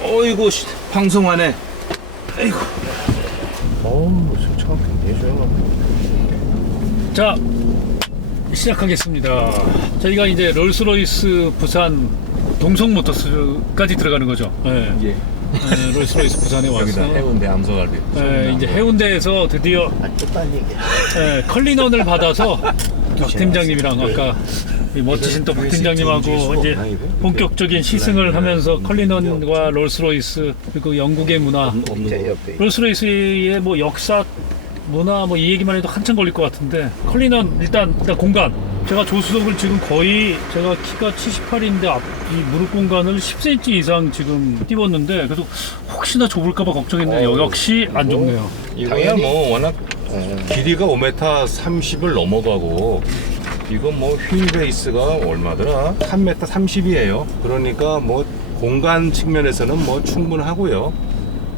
어이구 방송하네. 아이고. 어우, 차가 굉장히 조용하네. 자, 시작하겠습니다. 저희가 이제 롤스로이스 부산 동성모터스까지 들어가는 거죠. 네. 예. 네, 롤스로이스 부산에 와서 여기다 해운대 암서갈비. 네, 이제 해운대에서 드디어 좀 빨리 얘기해. 네, 컬리넌을 받아서 박 팀장님이랑 아까 이 멋지신 또 박 팀장님하고 이제 본격적인 시승을 하면서 컬리넌과 롤스로이스 그리고 영국의 문화, 이제 옆에. 롤스로이스의 뭐 역사, 문화 뭐 이 얘기만 해도 한참 걸릴 것 같은데 컬리넌 일단 공간 제가 조수석을 지금 거의 제가 키가 78인데 이 무릎 공간을 10cm 이상 지금 띄웠는데 그래서 혹시나 좁을까봐 걱정했는데 역시 안 좁네요. 이거야 뭐 워낙 길이가 5m 30을 넘어가고 이거 뭐 휠 베이스가 얼마더라? 3m 30이에요. 그러니까 뭐 공간 측면에서는 뭐 충분하고요.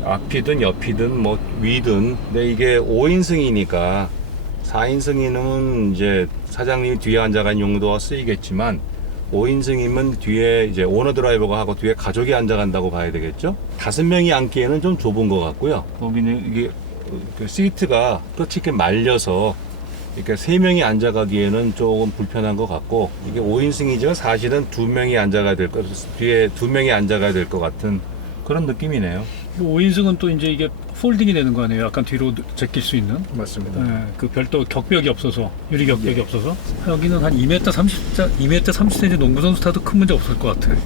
앞이든 옆이든 뭐 위든. 근데 이게 5인승이니까 4인승이면 이제 사장님이 뒤에 앉아간 용도가 쓰이겠지만 5인승이면 뒤에 이제 오너 드라이버가 하고 뒤에 가족이 앉아간다고 봐야 되겠죠? 5명이 앉기에는 좀 좁은 것 같고요. 거기는 이게 그 시트가 끝이 이렇게 말려서 이렇게 3명이 앉아가기에는 조금 불편한 것 같고 이게 5인승이지만 사실은 2명이 앉아가야 될 것, 뒤에 2명이 앉아가야 될 것 같은 그런 느낌이네요. 5인승은 또 이제 이게 폴딩이 되는 거 아니에요? 약간 뒤로 제낄 수 있는. 맞습니다. 네, 그 별도 격벽이 없어서 유리 격벽이 없어서 여기는 한 2m 30cm 농구 선수 타도 큰 문제 없을 것 같아요.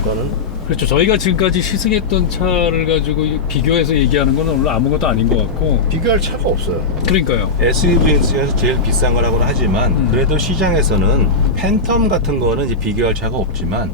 이거는 그렇죠. 저희가 지금까지 시승했던 차를 가지고 비교해서 얘기하는 건 오늘 아무것도 아닌 것 같고. 비교할 차가 없어요. 그러니까요. SUV에서 제일 비싼 거라고는 하지만 그래도 시장에서는 팬텀 같은 거는 이제 비교할 차가 없지만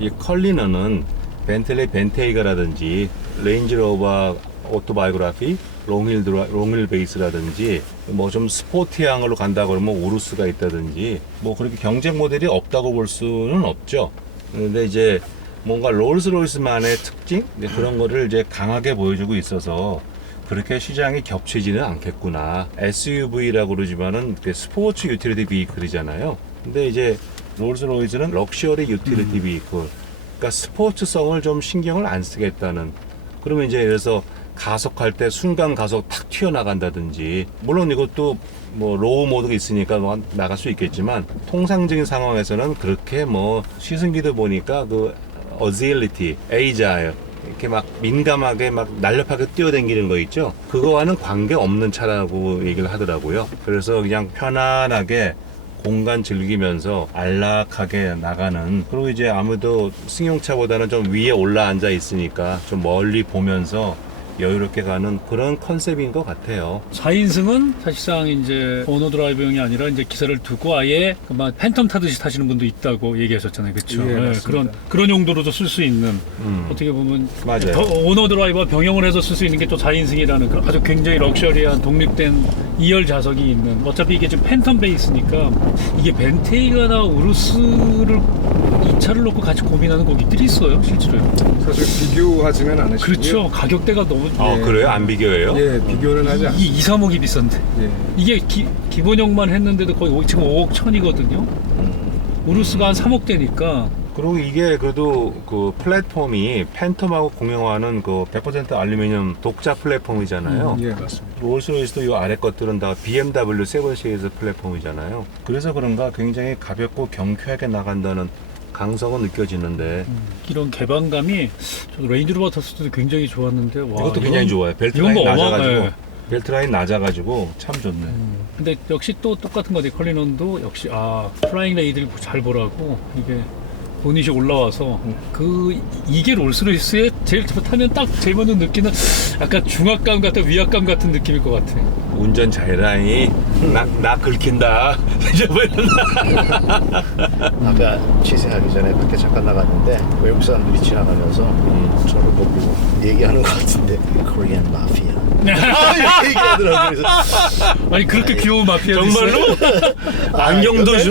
이 컬리넌은 벤틀리 벤테이가라든지 레인지로버 오토바이오그라피 롱힐 베이스라든지 뭐 좀 스포티한 걸로 간다 그러면 우루스가 있다든지 뭐 그렇게 경쟁 모델이 없다고 볼 수는 없죠. 근데 이제 뭔가 롤스로이스만의 특징 그런 거를 이제 강하게 보여주고 있어서 그렇게 시장이 겹치지는 않겠구나. SUV라고 그러지만은 스포츠 유틸리티 비클이잖아요. 근데 이제 롤스로이스는 럭셔리 유틸리티 비클. 그러니까 스포츠성을 좀 신경을 안 쓰겠다는. 그러면 이제 그래서 가속할 때 순간 가속 탁 튀어나간다든지, 물론 이것도 뭐 로우 모드가 있으니까 뭐 나갈 수 있겠지만 통상적인 상황에서는 그렇게 뭐 시승기도 보니까 그 어질리티, 에이자일 이렇게 막 민감하게 막 날렵하게 뛰어다니는 거 있죠. 그거와는 관계 없는 차라고 얘기를 하더라고요. 그래서 그냥 편안하게 공간 즐기면서 안락하게 나가는, 그리고 이제 아무래도 승용차보다는 좀 위에 올라 앉아 있으니까 좀 멀리 보면서 여유롭게 가는 그런 컨셉인 것 같아요. 4인승은 사실상 이제 오너 드라이버용이 아니라 이제 기사를 두고 아예 막 팬텀 타듯이 타시는 분도 있다고 얘기하셨잖아요. 그렇죠? 예, 네, 그런 용도로도 쓸 수 있는, 어떻게 보면 맞아요. 오너 드라이버와 병용을 해서 쓸 수 있는 게 또 4인승이라는 아주 굉장히 럭셔리한 독립된 2열 좌석이 있는, 어차피 이게 지금 팬텀 베이스니까 이게 벤테이가나 우루스를 이 차를 놓고 같이 고민하는 고객들이 있어요, 실제로요. 사실 비교하지는 않으시고요. 그렇죠. 가격대가 너무 그래요? 안 비교해요? 예, 비교는 하지 않습니다. 2, 3억이 비싼데. 예. 이게 기본형만 했는데도 거의 지금 5억 1천이거든요. 우루스가 한 3억대니까. 그리고 이게 그래도 그 플랫폼이 팬텀하고 공용하는 그 100% 알루미늄 독자 플랫폼이잖아요. 예, 맞습니다. 롤스로이스도 이 아래 것들은 다 BMW 7 시리즈 플랫폼이잖아요. 그래서 그런가 굉장히 가볍고 경쾌하게 나간다는 강성은 느껴지는데 이런 개방감이 저도 레인지로버 탔을 때도 굉장히 좋았는데 와, 이것도 굉장히 좋아요. 벨트 이건 라인 뭐 낮아가지고 네. 벨트 라인 낮아가지고 참 좋네. 근데 역시 또 똑같은 거지. 컬리넌도 역시 플라잉 레이드를 잘 보라고 이게 보닛이 올라와서 이게 롤스로이스의 제일 타면 딱 제일 먼저 느끼는 약간 중압감 같은 위압감 같은 느낌일 것 같아. 운전 잘해라니. 나 긁힌다. 아까 취재하기 전에 밖에 잠깐 나갔는데 외국 사람들이 지나가면서 저를 보고 얘기하는 것 같은데 Korean Mafia 얘기하더라고요. 그래서 아니 그렇게 귀여운 마피아 정말로?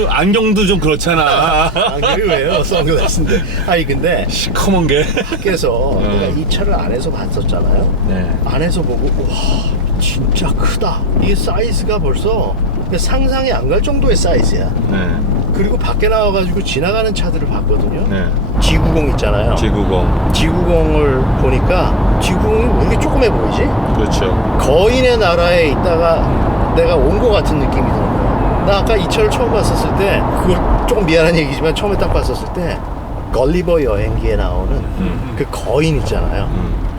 안경도 좀 그렇잖아. 안경이 왜요? 선글라스인데. 아니 근데 시커먼 게. 밖에서 내가 이 차를 안에서 봤었잖아요. 네. 안에서 보고 와 진짜 크다. 이게 사이즈가 벌써 상상이 안 갈 정도의 사이즈야. 네. 그리고 밖에 나와가지고 지나가는 차들을 봤거든요. 네. G90 있잖아요. G90. G90을 보니까 G90이 왜 이렇게 조그매 보이지? 그렇죠. 거인의 나라에 있다가 내가 온 것 같은 느낌이 드는 거야. 나 아까 이 차를 처음 봤었을 때, 그걸 조금 미안한 얘기지만 처음에 딱 봤었을 때 걸리버 여행기에 나오는 그 거인 있잖아요.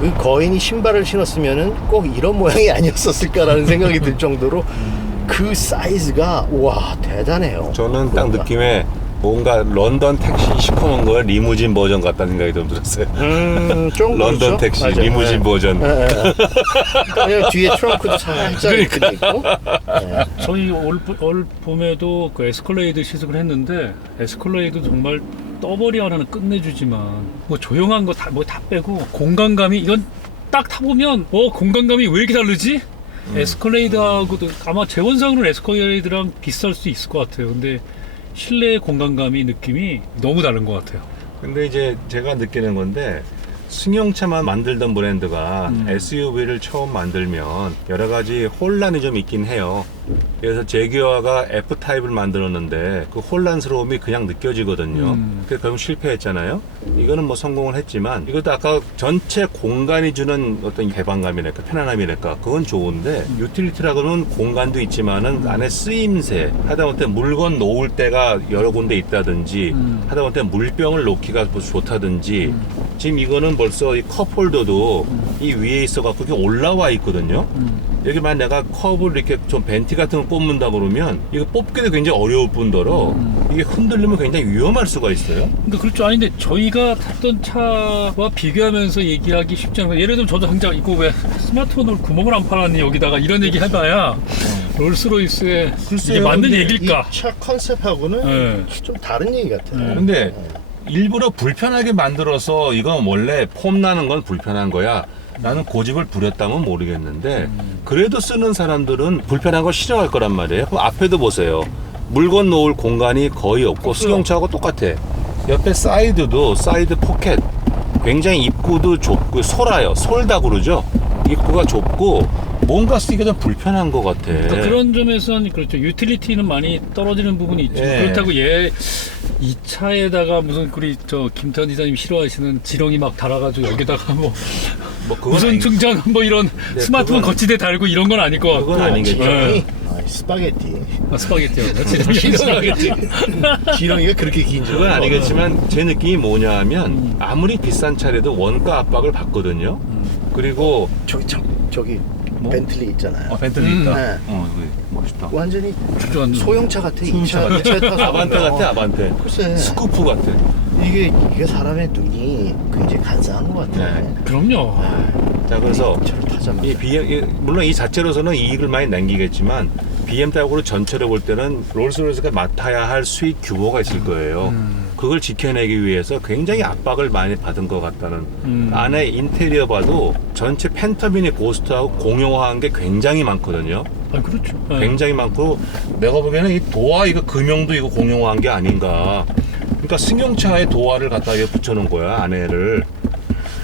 그 거인이 신발을 신었으면은 꼭 이런 모양이 아니었었을까라는 생각이 들 정도로 그 사이즈가 와 대단해요. 저는 딱 그거가. 느낌에 뭔가 런던 택시 시커먼 거의 리무진 버전 같다는 생각이 좀 들었어요. 좀 런던 그렇죠? 택시 맞아요. 리무진 네. 버전. 그냥 뒤에 트렁크도 살짝 이렇게 돼 있고. 네. 저희 올 봄에도 그 에스컬레이드 시승을 했는데 에스컬레이드 정말 떠버리 하나는 끝내주지만 뭐 조용한 거 다 뭐 다 빼고 공간감이 이건 딱 타보면 공간감이 왜 이렇게 다르지? 에스컬레이드하고도 아마 재원상으로는 에스컬레이드랑 비쌀 수 있을 것 같아요. 근데 실내 공간감이 느낌이 너무 다른 것 같아요. 근데 이제 제가 느끼는 건데 승용차만 만들던 브랜드가 SUV를 처음 만들면 여러 가지 혼란이 좀 있긴 해요. 그래서 제규어가 F타입을 만들었는데 그 혼란스러움이 그냥 느껴지거든요. 그래서 결국 실패했잖아요. 이거는 뭐 성공을 했지만 이것도 아까 전체 공간이 주는 어떤 개방감이랄까 편안함이랄까 그건 좋은데 유틸리티라고는 공간도 있지만은 안에 쓰임새 하다못해 물건 놓을 때가 여러 군데 있다든지 하다못해 물병을 놓기가 뭐 좋다든지 지금 이거는 벌써 이 컵홀더도 이 위에 있어갖고 이렇게 올라와 있거든요. 여기만 내가 컵을 이렇게 좀 벤티 같은 걸 뽑는다 그러면 이거 뽑기도 굉장히 어려울 뿐더러 이게 흔들리면 굉장히 위험할 수가 있어요. 그러니까 그렇죠. 아닌데 저희가 탔던 차와 비교하면서 얘기하기 쉽지 않아요. 예를 들면 저도 당장 이거 왜 스마트폰을 구멍을 안 팔았니 여기다가 이런 얘기 해봐야 롤스로이스에 이게 맞는 얘기일까? 이 차 컨셉하고는 네. 좀 다른 얘기 같아요. 근데 일부러 불편하게 만들어서 이건 원래 폼 나는 건 불편한 거야. 나는 고집을 부렸다면 모르겠는데 그래도 쓰는 사람들은 불편한 거 싫어할 거란 말이에요. 그럼 앞에도 보세요. 물건 놓을 공간이 거의 없고 승용차하고 똑같아. 옆에 사이드도 사이드 포켓 굉장히 입구도 좁고 솔아요. 솔다 그러죠. 입구가 좁고 뭔가 쓰기가 좀 불편한 것 같아. 그러니까 그런 점에서는 그렇죠. 유틸리티는 많이 떨어지는 부분이 있지만 예. 그렇다고 이 차에다가 무슨 우리 저 김태현 이사님 싫어하시는 지렁이 막 달아가지고 여기다가 뭐 그건 무선 아니- 충전 뭐 이런 네, 스마트폰 그건- 거치대 달고 이런 건 아닐 것 같고. 그건 아니겠죠. 예. 스파게티. 스파게티요. 스파게티. 지렁이가 그렇게 긴 줄. 그건 아니겠지만 제 느낌이 뭐냐면 아무리 비싼 차라도 원가 압박을 받거든요. 그리고 저기 뭐? 벤틀리 있잖아요. 벤틀리 있다. 네. 여기 멋있다. 완전히 주저앉는. 소형차 같아. 소형차 같아. 이 차에 타서 아반떼 보면. 같아, 아반떼. 글쎄. 스쿠프 같아. 이게 사람의 눈이 굉장히 간사한 것 같아. 네. 그럼요. 자, 그래서 차를 타자마자. 물론 이 자체로서는 이익을 많이 남기겠지만 BMW로 전체로 볼 때는 롤스로이스가 맡아야 할 수익 규모가 있을 거예요. 그걸 지켜내기 위해서 굉장히 압박을 많이 받은 것 같다는. 안에 인테리어 봐도 전체 팬텀이니 고스트하고 공용화한 게 굉장히 많거든요. 아 그렇죠. 예. 굉장히 많고 내가 보기에는 이 도화 이거 금형도 이거 공용화한 게 아닌가. 그러니까 승용차에 도화를 갖다 붙여놓은 거야 안에를.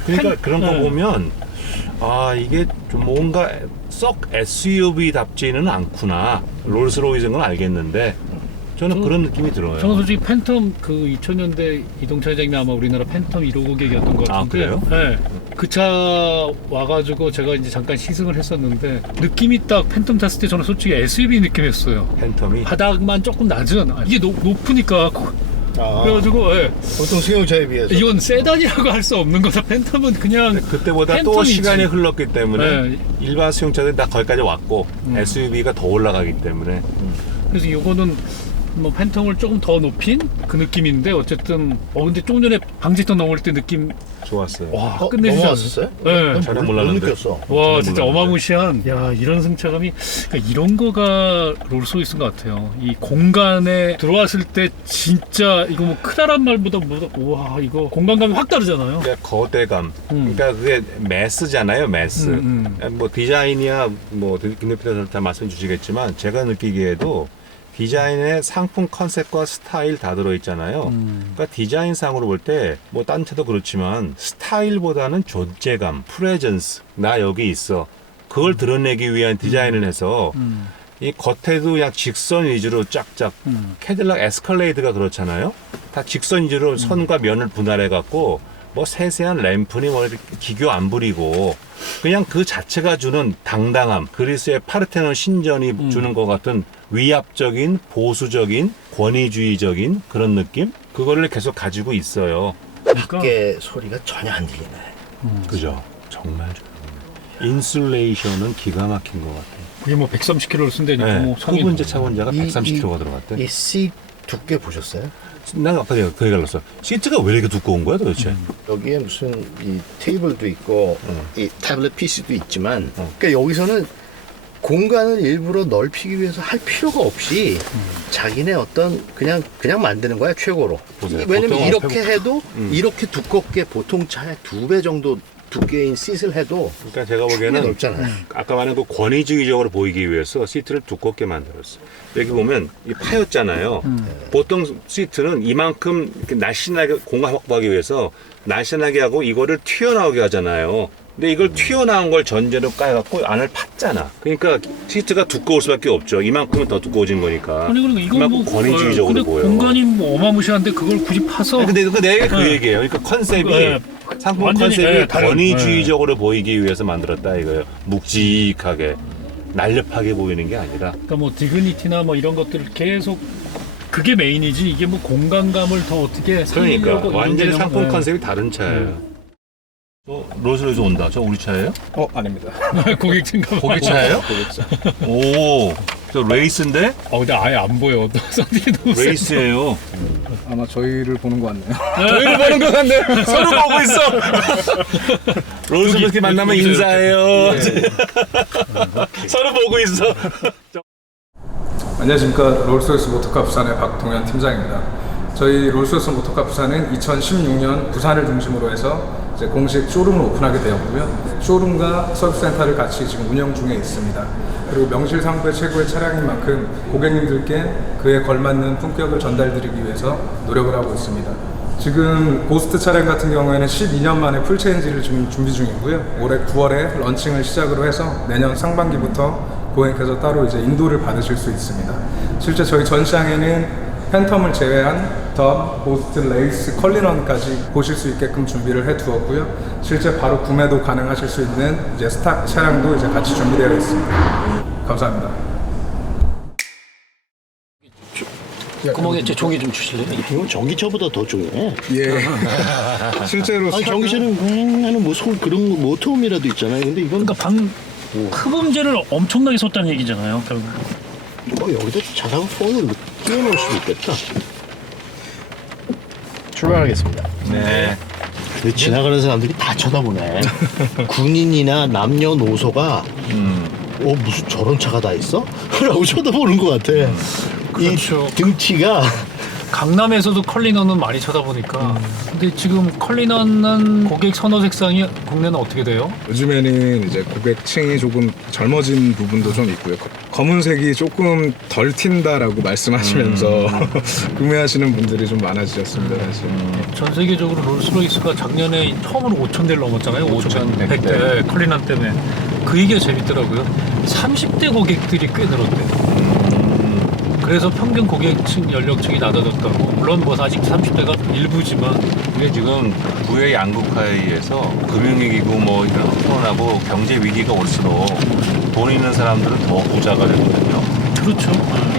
그러니까 그런 거 네. 보면 아 이게 좀 뭔가 썩 SUV답지는 않구나. 롤스로이스인 건 알겠는데 저는 그런 느낌이 들어요. 저는 솔직히 팬텀 그 2000년대 이동차 회장님이 아마 우리나라 팬텀 1호 고객이었던 것 아, 같은데. 그래요? 네. 그 차 와가지고 제가 이제 잠깐 시승을 했었는데 느낌이 딱 팬텀 탔을 때 저는 솔직히 SUV 느낌이었어요. 팬텀이 바닥만 조금 낮은 이게 높으니까 그래가지고 예. 보통 승용차에 비해서. 이건 세단이라고 할 수 없는 거다. 팬텀은 그냥 그때보다 또 팬텀이지. 시간이 흘렀기 때문에 네. 일반 수용차들이 다 거기까지 왔고 SUV가 더 올라가기 때문에 그래서 이거는 뭐 팬텀을 조금 더 높인 그 느낌인데 어쨌든 근데 조금 전에 방지턱 넘을 때 느낌 좋았어요. 와 어, 끝내주지 넘어왔었어요? 않았어요? 네. 전혀 못 몰랐는데. 느꼈어. 와 진짜 몰랐는데. 어마무시한 야 이런 승차감이 그러니까 이런 거가 롤스로이스인 것 같아요. 이 공간에 들어왔을 때 진짜 이거 뭐 크다란 말보다 와 이거 공간감이 확 다르잖아요. 그러니까 거대감. 그러니까 그게 매스잖아요, 매스. 뭐 디자인이야 뭐 김대표님 다 말씀 주시겠지만 제가 느끼기에도 디자인의 상품 컨셉과 스타일 다 들어있잖아요. 그러니까 디자인상으로 볼 때 뭐 딴 차도 그렇지만 스타일보다는 존재감, 프레젠스, 나 여기 있어. 그걸 드러내기 위한 디자인을 해서 이 겉에도 그냥 직선 위주로 쫙쫙 캐딜락 에스컬레이드가 그렇잖아요. 다 직선 위주로 선과 면을 분할해 갖고 뭐 세세한 램프니 뭐 이렇게 기교 안 부리고 그냥 그 자체가 주는 당당함, 그리스의 파르테논 신전이 주는 것 같은 위압적인 보수적인 권위주의적인 그런 느낌, 그거를 계속 가지고 있어요. 밖에 소리가 전혀 안 들리네. 그죠? 정말 좋아요. 인슐레이션은 기가 막힌 것 같아요. 그게 뭐 130kg를 쓴다니까 네. 뭐 성인 소분제 차원자가 이- 130kg가 들어갔대. 이 씨 두께 보셨어요? 난 아까 내가 그 얘기를 했어. 시트가 왜 이렇게 두꺼운 거야 도대체? 여기에 무슨 이 테이블도 있고 이 태블릿 PC도 있지만 그러니까 여기서는 공간을 일부러 넓히기 위해서 할 필요가 없이 자기네 어떤 그냥 만드는 거야 최고로. 보세요. 왜냐면 보통은 이렇게 해도 이렇게 두껍게 보통 차의 2배 정도 두께인 싯을 해도 그러니까 제가 충분히 보기에는 넓잖아요. 아까 말한 그 권위주의적으로 보이기 위해서 시트를 두껍게 만들었어. 여기 보면 이 파였잖아요. 보통 시트는 이만큼 이렇게 날씬하게 공간 확보하기 위해서 날씬하게 하고 이거를 튀어나오게 하잖아요. 근데 이걸 튀어나온 걸 전제로 까갖고 안을 팠잖아. 그러니까 시트가 두꺼울 수밖에 없죠. 이만큼은 더 두꺼워진 거니까. 아니 그러니까 이건 이만큼 뭐 권위주의적으로 근데 보여. 공간이 뭐 어마무시한데 그걸 굳이 파서 아니, 근데 내 얘기 그 네. 얘기예요. 그러니까 컨셉이 네. 상품 완전히, 컨셉이 네, 다른, 권위주의적으로 보이기 위해서 만들었다 이거예요. 묵직하게 날렵하게 보이는 게 아니라. 그러니까 뭐 디그니티나 뭐 이런 것들을 계속 그게 메인이지 이게 뭐 공간감을 더 어떻게 그러니까 살리려고 이런 완전히 개념은- 상품 네. 컨셉이 다른 차예요. 롤스로이스 온다. 저 우리 차예요? 아닙니다. 고객증가 고기 차예요? 오, 저 레이스인데? 근데 아예 안 보여. 썬디도 레이스예요. 아마 저희를 보는 것 같네요. 저희를 보는 것 같네. 서로 보고 있어. 롤스로이스 만나면 여기, 인사해요. 서로 보고 있어. 안녕하십니까. 롤스로이스 모터카 부산의 박동현 팀장입니다. 저희 롤스로이스 모터카 부산은 2016년 부산을 중심으로 해서 이제 공식 쇼룸을 오픈하게 되었고요. 쇼룸과 서비스센터를 같이 지금 운영 중에 있습니다. 그리고 명실상부의 최고의 차량인 만큼 고객님들께 그에 걸맞는 품격을 전달드리기 위해서 노력을 하고 있습니다. 지금 고스트 차량 같은 경우에는 12년 만에 풀체인지를 지금 준비 중이고요. 올해 9월에 런칭을 시작으로 해서 내년 상반기부터 고객께서 따로 이제 인도를 받으실 수 있습니다. 실제 저희 전시장에는 팬텀을 제외한 더 고스트 레이스 컬리넌까지 보실 수 있게끔 준비를 해 두었고요. 실제 바로 구매도 가능하실 수 있는 이제 스탁 차량도 이제 같이 준비되어 있습니다. 감사합니다. 구멍에 제 종이 좀 주실래요? 이건 전기차보다 더 중요해. 예. 실제로 아니 전기차는 하는 뭐 소음 그런 거 모터음이라도 있잖아요. 근데 이건 그러니까 흡음재를 엄청나게 썼다는 얘기잖아요. 결국. 여기다 자동 폰을 끼워놓을 수도 있겠다. 출발하겠습니다. 네. 근데 지나가는 사람들이 다 쳐다보네. 군인이나 남녀노소가 무슨 저런 차가 다 있어? 라고 쳐다보는 것 같아. 그렇죠. 이 등치가 강남에서도 컬리넌은 많이 쳐다보니까. 근데 지금 컬리넌은 고객 선호 색상이 국내는 어떻게 돼요? 요즘에는 이제 고객층이 조금 젊어진 부분도 좀 있고요. 검은색이 조금 덜 튄다라고 말씀하시면서 구매하시는 분들이 좀 많아지셨습니다. 사실. 전 세계적으로 롤스로이스가 작년에 처음으로 5,000대를 넘었잖아요. 5,100대 컬리넌 때문에. 그 얘기가 재밌더라고요. 30대 고객들이 꽤 늘었대요. 그래서 평균 고객층 연령층이 낮아졌다고. 물론 뭐 아직 30대가 일부지만. 이게 지금 부의 양극화에 의해서 금융위기고 뭐 이런 흑론하고 경제 위기가 올수록 돈 있는 사람들은 더 부자가 되거든요. 그렇죠.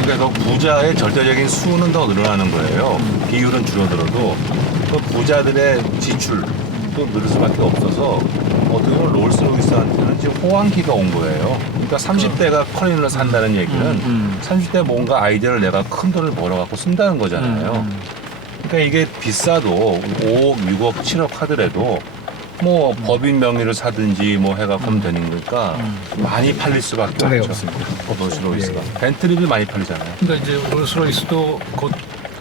그러니까 더 부자의 절대적인 수는 더 늘어나는 거예요. 비율은 줄어들어도 그 부자들의 지출도 늘을 수밖에 없어서 어떻게 보면 롤스로이스한테는 지금 호황기가 온 거예요. 그러니까 30대가 컬리넌을 산다는 얘기는 30대 뭔가 아이디어를 내가 큰 돈을 벌어갖고 쓴다는 거잖아요. 그러니까 이게 비싸도 5억, 6억, 7억 하더라도 뭐 법인 명의를 사든지 뭐 해갖고 하면 되는 거니까 많이 팔릴 수밖에 네, 없죠. 없습니다. 롤스로이스가. 벤틀리도 많이 팔리잖아요. 그러니까 이제 롤스로이스도 곧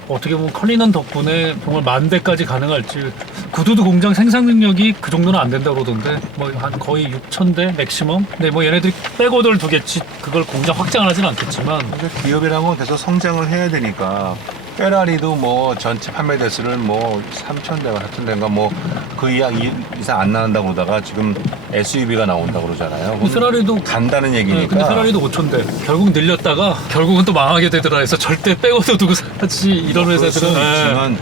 어떻게 보면 컬리넌 덕분에 정말 10,000대까지 가능할지. 구두도 공장 생산 능력이 그 정도는 안 된다고 그러던데 뭐 한 거의 6,000대 맥시멈. 근데 뭐 얘네들이 백오더를 두겠지 그걸 공장 확장을 하진 않겠지만. 기업이라는 건 계속 성장을 해야 되니까 페라리도 뭐 전체 판매 대수는 뭐 3,000대가 4,000대인가 뭐 그 이상 안 나온다고 그러다가 지금 SUV가 나온다고 그러잖아요. 그 페라리도 간다는 얘기니까. 근데 페라리도 5,000대 결국 늘렸다가 결국은 또 망하게 되더라 해서 절대 빼고도 누구 사지 이런 회사들은 있지만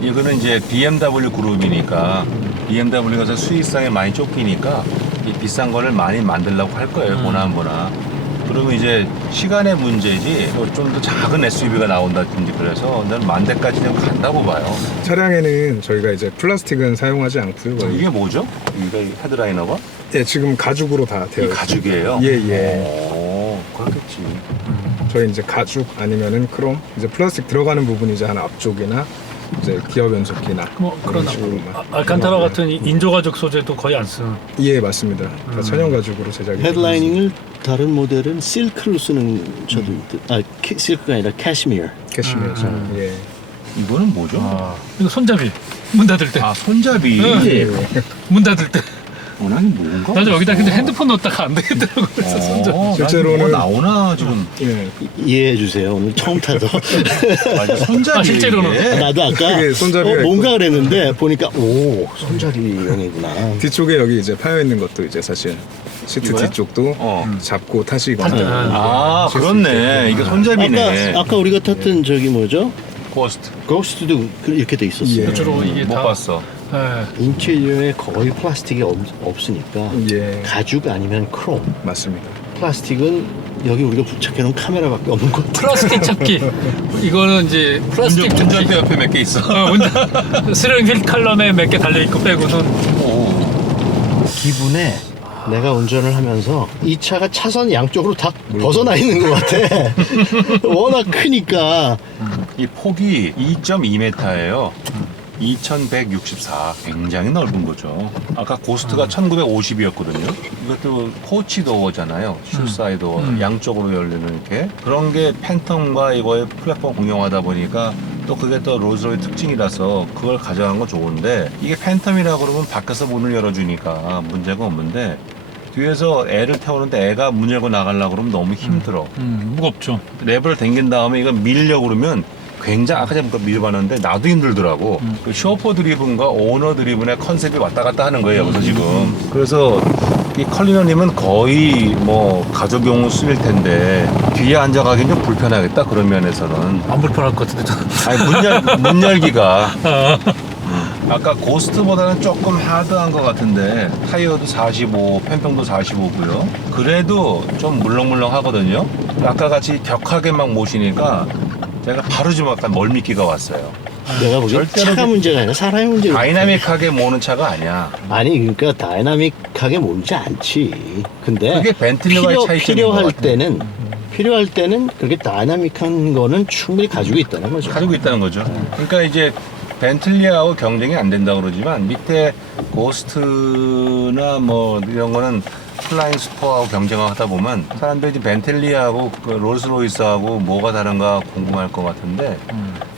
이거는 이제 BMW 그룹이니까 BMW가 수익성에 많이 쫓기니까 이 비싼 거를 많이 만들려고 할 거예요. 보나. 그러면 이제 시간의 문제지 좀 더 작은 SUV가 나온다든지 그래서 난 만 대까지는 간다고 봐요. 차량에는 저희가 이제 플라스틱은 사용하지 않고요. 거의. 이게 뭐죠? 이게 헤드라이너가? 예, 지금 가죽으로 다 되어 이 있어요. 가죽이에요? 예. 오, 그렇겠지. 저희 이제 가죽 아니면은 크롬, 이제 플라스틱 들어가는 부분이 이제 한 앞쪽이나 이제 기어 변속기나 뭐 그런 식으로만. 알칸타라 같은 인조가죽 소재도 거의 안 쓰는. 예, 맞습니다. 다 천연 가죽으로 제작이 되어 헤드라이닝을 다른 모델은 실크로 쓰는 저도 실크가 아니라 캐시미어. 캐시미어죠. 예. 이거는 뭐죠? 이거 손잡이 문 닫을 때. 손잡이. 문 닫을 때. 원하는 뭔가? 나도 여기다 근데 핸드폰 넣었다가 안 되겠더라고 그래서 손잡이. 실제로는- 뭐 나오나 지금. 예. 이해해 주세요. 오늘 처음 타서 맞아, 손잡이. 실제로는. 이게. 나도 아까 그게 손잡이가 뭔가 그랬는데 보니까 오 손잡이용이구나. 뒤쪽에 여기 이제 파여 있는 것도 이제 사실 시트 이거요? 뒤쪽도 잡고 타시거나 아, 그렇네. 이게 손잡이네. 아까 우리가 탔던 저기 뭐죠? 고스트. 고스트도 이렇게 돼 있었어요. 예. 주로 이게 못 다. 봤어. 예. 인테리어에 거의 플라스틱이 없으니까 예, 가죽 아니면 크롬. 맞습니다. 플라스틱은 여기 우리가 부착해 놓은 카메라밖에 없는 것 같아. 플라스틱 찾기. 이거는 이제 플라스틱 찾기. 운전대 옆에 몇 개 있어. 스티어링 휠 칼럼에 몇 개 달려 있고 빼고는. 기분에 내가 운전을 하면서 이 차가 차선 양쪽으로 다 벗어나 있는 것 같아. 워낙 크니까. 이 폭이 2.2m예요. 2164. 굉장히 넓은 거죠. 아까 고스트가 1950이었거든요. 이것도 포치 도어잖아요. 슈사이드 도어. 양쪽으로 열리는 이렇게. 그런 게 팬텀과 이거의 플랫폼 공용하다 보니까 또 그게 또 롤스로이스 특징이라서 그걸 가져간 건 좋은데 이게 팬텀이라 그러면 밖에서 문을 열어주니까 문제가 없는데 뒤에서 애를 태우는데 애가 문 열고 나가려고 그러면 너무 힘들어. 무겁죠. 랩을 당긴 다음에 이거 밀려고 그러면 굉장히 아까 전에 밀어봤는데 나도 힘들더라고. 그 쇼퍼 드리븐과 오너 드리븐의 컨셉이 왔다 갔다 하는 거예요, 여기서 지금. 그래서 이 컬리너님은 거의 뭐 가족용으로 쓰일 텐데 뒤에 앉아가긴 좀 불편하겠다 그런 면에서는. 안 불편할 것 같은데 저는. 아니 문 열기가 아까 고스트보다는 조금 하드한 것 같은데 타이어도 45, 펜평도 45고요. 그래도 좀 물렁물렁 하거든요. 아까 같이 격하게 막 모시니까 제가 바로 좀 약간 멀미기가 왔어요. 내가 보기엔 절대로 차가 문제가 아니라 사람의 문제가. 다이나믹하게 모는 차가 아니야. 아니 그러니까 다이나믹하게 몰지 않지. 근데 그게 벤틀리와의 차이점인 것 같아. 필요할 때는 그렇게 다이나믹한 거는 충분히 가지고 있다는 거죠. 가지고 있다는 거죠. 그러니까 이제 벤틀리하고 경쟁이 안 된다고 그러지만 밑에 고스트나 뭐 이런 거는 플라잉 스포하고 경쟁을 하다 보면 사람들이 이제 벤틀리하고 그 롤스로이스하고 뭐가 다른가 궁금할 것 같은데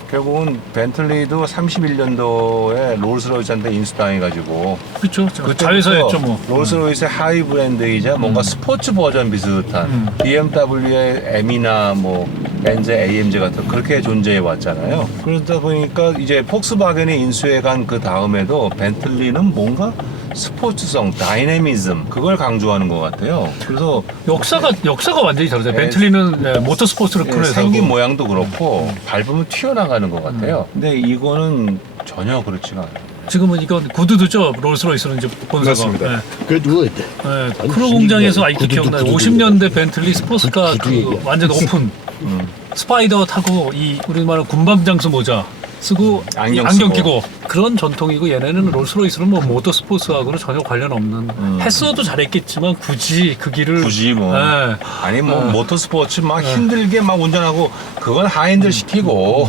결국은 벤틀리도 31년도에 롤스로이스한테 인수당해가지고 그렇죠. 자회사였죠 뭐. 롤스로이스의 하이 브랜드이자 뭔가 스포츠 버전 비슷한 BMW의 M이나 뭐 벤츠의 AMG 같은 그렇게 존재해 왔잖아요. 그러다 보니까 이제 폭스바겐이 인수해간 그 다음에도 벤틀리는 뭔가 스포츠성, 다이내미즘 그걸 강조하는 것 같아요. 그래서 역사가 완전히 다르죠. 네. 벤틀리는 모터 스포츠를 큰 회사고. 생긴 모양도 그렇고 밟으면 튀어나가는 것 같아요. 근데 이거는 전혀 그렇지가 않아요. 지금은 이건 구두두죠. 롤스로이스는 이제 본사가. 맞습니다. 네. 그래도 네. 크루 공장에서 아직도 기억나요. 50년대 벤틀리 스포츠카 그 완전 오픈. 스파이더 타고 이 우리말로 군밤장수 모자 쓰고 안경 안경 쓰고. 끼고 그런 전통이고 얘네는 롤스로이스는 뭐 모터 스포츠하고는 전혀 관련 없는. 했어도 잘했겠지만 굳이 그 길을 굳이 뭐 네. 아니 뭐 모터스포츠 막 힘들게 막 운전하고 그건 하인들 시키고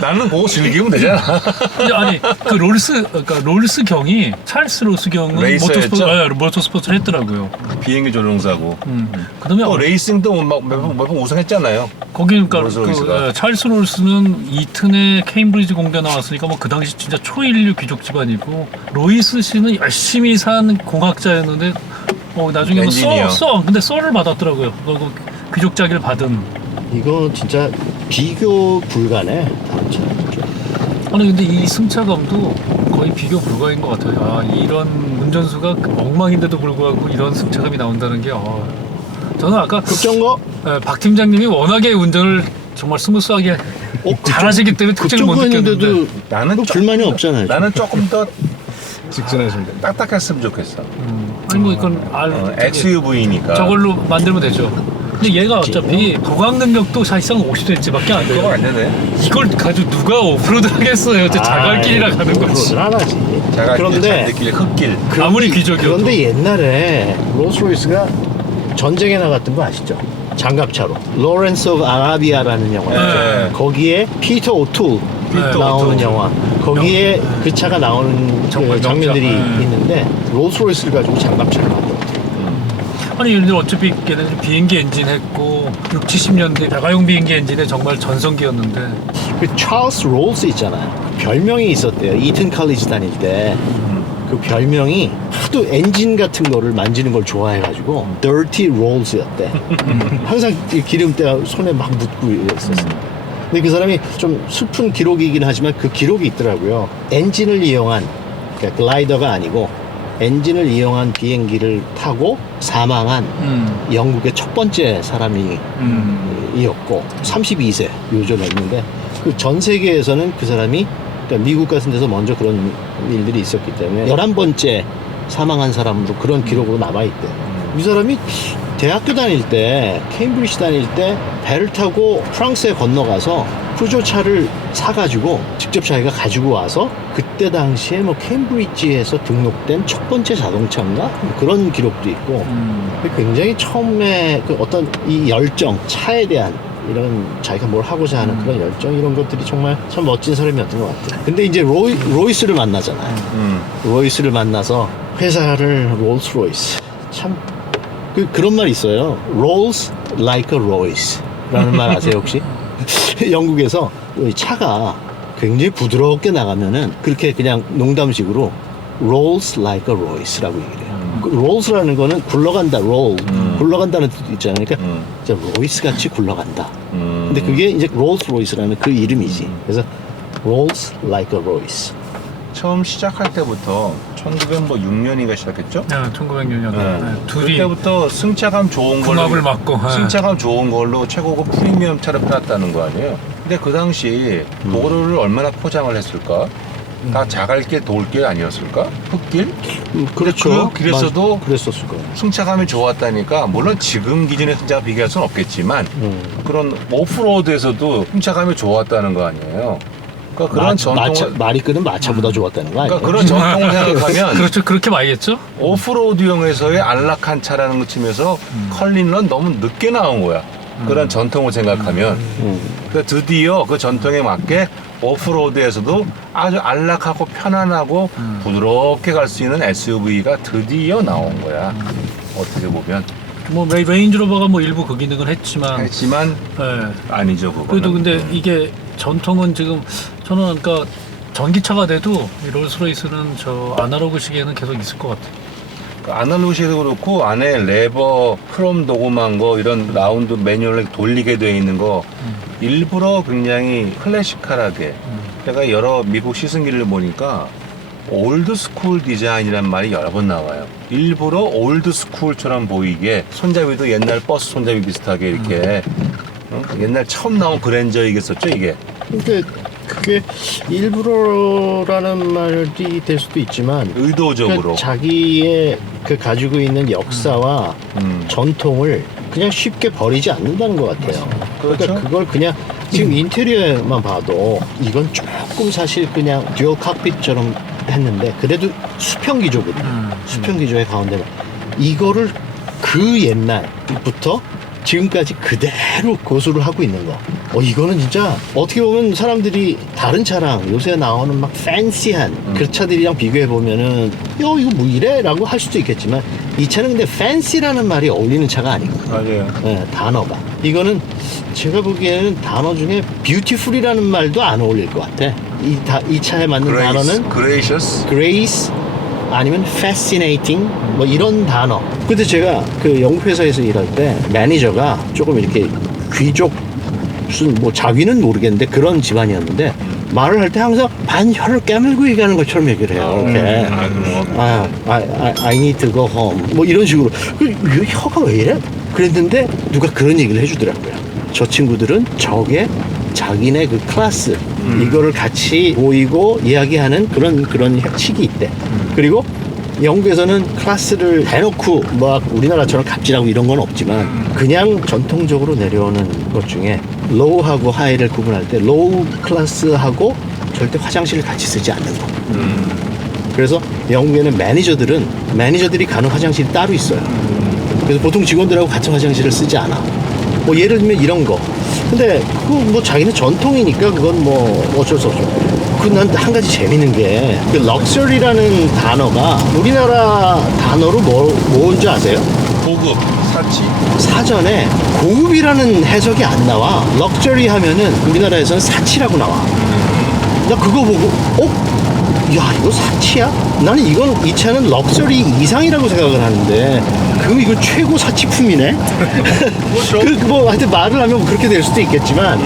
나는 그거 즐기면 되잖아. 근데 아니 그 롤스 경이 찰스 롤스 경은 레이서였죠? 모터스포츠를 했더라고요. 비행기 조종사고 그다음에 또 레이싱도 몇번 우승했잖아요. 거기 그러니까 롤스로이스가. 찰스 롤스는 이튼의 케임브리지 공대 나왔으니까 뭐 그 당시 진짜 초일류 귀족 집안이고 로이스 씨는 열심히 산 공학자였는데 나중에 엔지니어. 근데 썰을 받았더라고요. 그 귀족 자기를 받은. 이거 진짜 비교 불가네. 다른 차. 아니 근데 이 승차감도 거의 비교 불가인 것 같아요. 아, 이런 운전수가 엉망인데도 불구하고 이런 승차감이 나온다는 게 저는 아까 급정거? 박 팀장님이 워낙에 운전을 정말 스무스하게 잘하시기 때문에 특징을 못 느꼈는데 급정거인데도 나는 뭐 불만이 없잖아요. 나는 조금 더 직진하시면 돼요. 딱딱했으면 좋겠어. 아니 뭐 이건 XUV니까. 저걸로 만들면 되죠. 근데 얘가 어차피 도각 능력도 사실상 50cm밖에 안 그거 안 돼요. 되네. 이걸 가지고 누가 오프로드 하겠어요? 저 자갈길이라 가는 거지. 안 하지. 자갈길, 그런데 잔디길, 흙길. 아무리 귀족이어도. 그런데 옛날에 롤스로이스가 전쟁에 나갔던 거 아시죠? 장갑차로 로렌스 오브 아라비아라는 영화 네. 거기에 피터 오툴 피터 나오는 오툴. 영화 거기에 그 차가 나오는 정말 그 장면들이 명작. 네. 있는데 롤스로이스를 가지고 장갑차를 만들었대요. 아니 근데 어차피 걔네들 비행기 엔진 했고 6, 70년대 자가용 비행기 엔진의 정말 전성기였는데 그 찰스 롤스 있잖아요. 별명이 있었대요. 이튼 칼리지 다닐 때. 그 별명이 하도 엔진 같은 거를 만지는 걸 좋아해가지고 Dirty Rolls였대. 항상 이 기름때가 손에 막 묻고 이랬었어. 근데 그 사람이 좀 슬픈 기록이긴 하지만 그 기록이 있더라고요. 엔진을 이용한 그러니까 글라이더가 아니고 엔진을 이용한 비행기를 타고 사망한 영국의 첫 번째 사람이 이었고 32세 요절했는데 그 전 세계에서는 그 사람이 그러니까 미국 같은 데서 먼저 그런 일들이 있었기 때문에 11번째 사망한 사람으로 그런 기록으로 남아있대. 이 사람이 대학교 다닐 때 케임브리지 다닐 때 배를 타고 프랑스에 건너가서 푸조 차를 사가지고 직접 자기가 가지고 와서 그때 당시에 뭐 케임브리지에서 등록된 첫 번째 자동차인가 그런 기록도 있고 굉장히 처음에 그 어떤 이 열정 차에 대한 이런 자기가 뭘 하고자 하는 그런 열정 이런 것들이 정말 참 멋진 사람이었던 것 같아요. 근데 이제 로이스를 만나잖아요. 로이스를 만나서 회사를 롤스로이스 참 그런 말 있어요. Rolls like a Royce 라는 말 아세요 혹시? 영국에서 이 차가 굉장히 부드럽게 나가면은 그렇게 그냥 농담식으로 Rolls like a Royce라고 얘기를 해요. 그 Rolls라는 거는 굴러간다, roll. 굴러간다는 뜻도 있잖아요. 그러니까 진짜 로이스 같이 굴러간다. 근데 그게 이제 롤스로이스라는 그 이름이지. 그래서 Rolls like a Royce. 처음 시작할 때부터 1906년인가 시작했죠? 네, 1900년이었는데 둘이 그때부터 승차감 좋은 걸로 궁합을 맞고 네. 승차감 좋은 걸로 최고급 프리미엄 차를 팔았다는 거 아니에요? 근데 그 당시 도로를 얼마나 포장을 했을까? 다 자갈길, 돌길 아니었을까? 흙길? 그렇죠. 그 길에서도 그랬었을 거예요. 승차감이 좋았다니까 물론 지금 기준의 승차감 비교할 수는 없겠지만 그런 오프로드에서도 승차감이 좋았다는 거 아니에요? 그러니까 그런 전통 말이 끄는 마차보다 좋았다는 거 아니에요? 그러니까 그런 전통을 생각하면 그렇죠. 그렇게 말겠죠? 오프로드용에서의 안락한 차라는 측면에서 컬리는 너무 늦게 나온 거야. 그런 전통을 생각하면 그러니까 드디어 그 전통에 맞게 오프로드에서도 아주 안락하고 편안하고 부드럽게 갈 수 있는 SUV가 드디어 나온 거야. 어떻게 보면 뭐 레인지로버가 뭐 일부 그 기능을 했지만 네. 아니죠 그거는. 그래도 근데 이게 전통은 지금 저는 그러니까 전기차가 돼도 이 롤스로이스는 저 아날로그식에는 계속 있을 것 같아요. 그 아날로그도 그렇고 안에 레버 크롬 도금한 거 이런 라운드 매뉴얼을 돌리게 되어 있는 거 일부러 굉장히 클래식하게 제가 여러 미국 시승기를 보니까 올드 스쿨 디자인이란 말이 여러 번 나와요. 일부러 올드 스쿨처럼 보이게 손잡이도 옛날 버스 손잡이 비슷하게 이렇게 옛날 처음 나온 그랜저이겠었죠 이게. 근데 그게 일부러라는 말이 될 수도 있지만 의도적으로 그러니까 자기의 그 가지고 있는 역사와 전통을 그냥 쉽게 버리지 않는다는 것 같아요. 그렇죠. 그러니까 그걸 그냥 지금 인테리어만 봐도 이건 조금 사실 그냥 듀얼 칵핏처럼 했는데 그래도 수평 기조거든요. 수평 기조의 가운데 이거를 그 옛날부터 지금까지 그대로 고수를 하고 있는 거. 이거는 진짜 어떻게 보면 사람들이 다른 차랑 요새 나오는 막 팬시한 그 차들이랑 비교해 보면은 이거 뭐 이래? 라고 할 수도 있겠지만 이 차는 근데 팬시라는 말이 어울리는 차가 아니거든요. 맞아요. 네, 단어가. 이거는 제가 보기에는 단어 중에 뷰티풀이라는 말도 안 어울릴 것 같아. 이 차에 맞는 단어는 그레이셔스 grace 아니면 fascinating 뭐 이런 단어. 근데 제가 그 영국 회사에서 일할 때 매니저가 조금 이렇게 귀족 무슨 뭐 자기는 모르겠는데 그런 집안이었는데 말을 할 때 항상 반 혀를 깨물고 얘기하는 것처럼 얘기를 해요. 이렇게. I need to go home. 뭐 이런 식으로. 이 혀가 왜 이래? 그랬는데 누가 그런 얘기를 해주더라고요. 저 친구들은 저게 자기네 그 클래스 이거를 같이 모이고 이야기하는 그런 식이 있대. 그리고 영국에서는 클래스를 대놓고 막 우리나라처럼 갑질하고 이런 건 없지만 그냥 전통적으로 내려오는 것 중에 로우하고 하이를 구분할 때 로우 클래스하고 절대 화장실을 같이 쓰지 않는 거. 그래서 영국에는 매니저들이 가는 화장실이 따로 있어요. 그래서 보통 직원들하고 같은 화장실을 쓰지 않아. 뭐 예를 들면 이런 거. 근데 그거 뭐 자기는 전통이니까 그건 뭐 어쩔 수 없죠. 그 난 한 가지 재밌는 게 그 럭셔리라는 단어가 우리나라 단어로 뭔지 아세요? 고급, 사치. 사전에 고급이라는 해석이 안 나와. 럭셔리 하면은 우리나라에서는 사치라고 나와. 나 그거 보고 야 이거 사치야? 나는 이 차는 럭셔리 이상이라고 생각을 하는데 그럼 이거 최고 사치품이네? 뭐 하여튼 말을 하면 그렇게 될 수도 있겠지만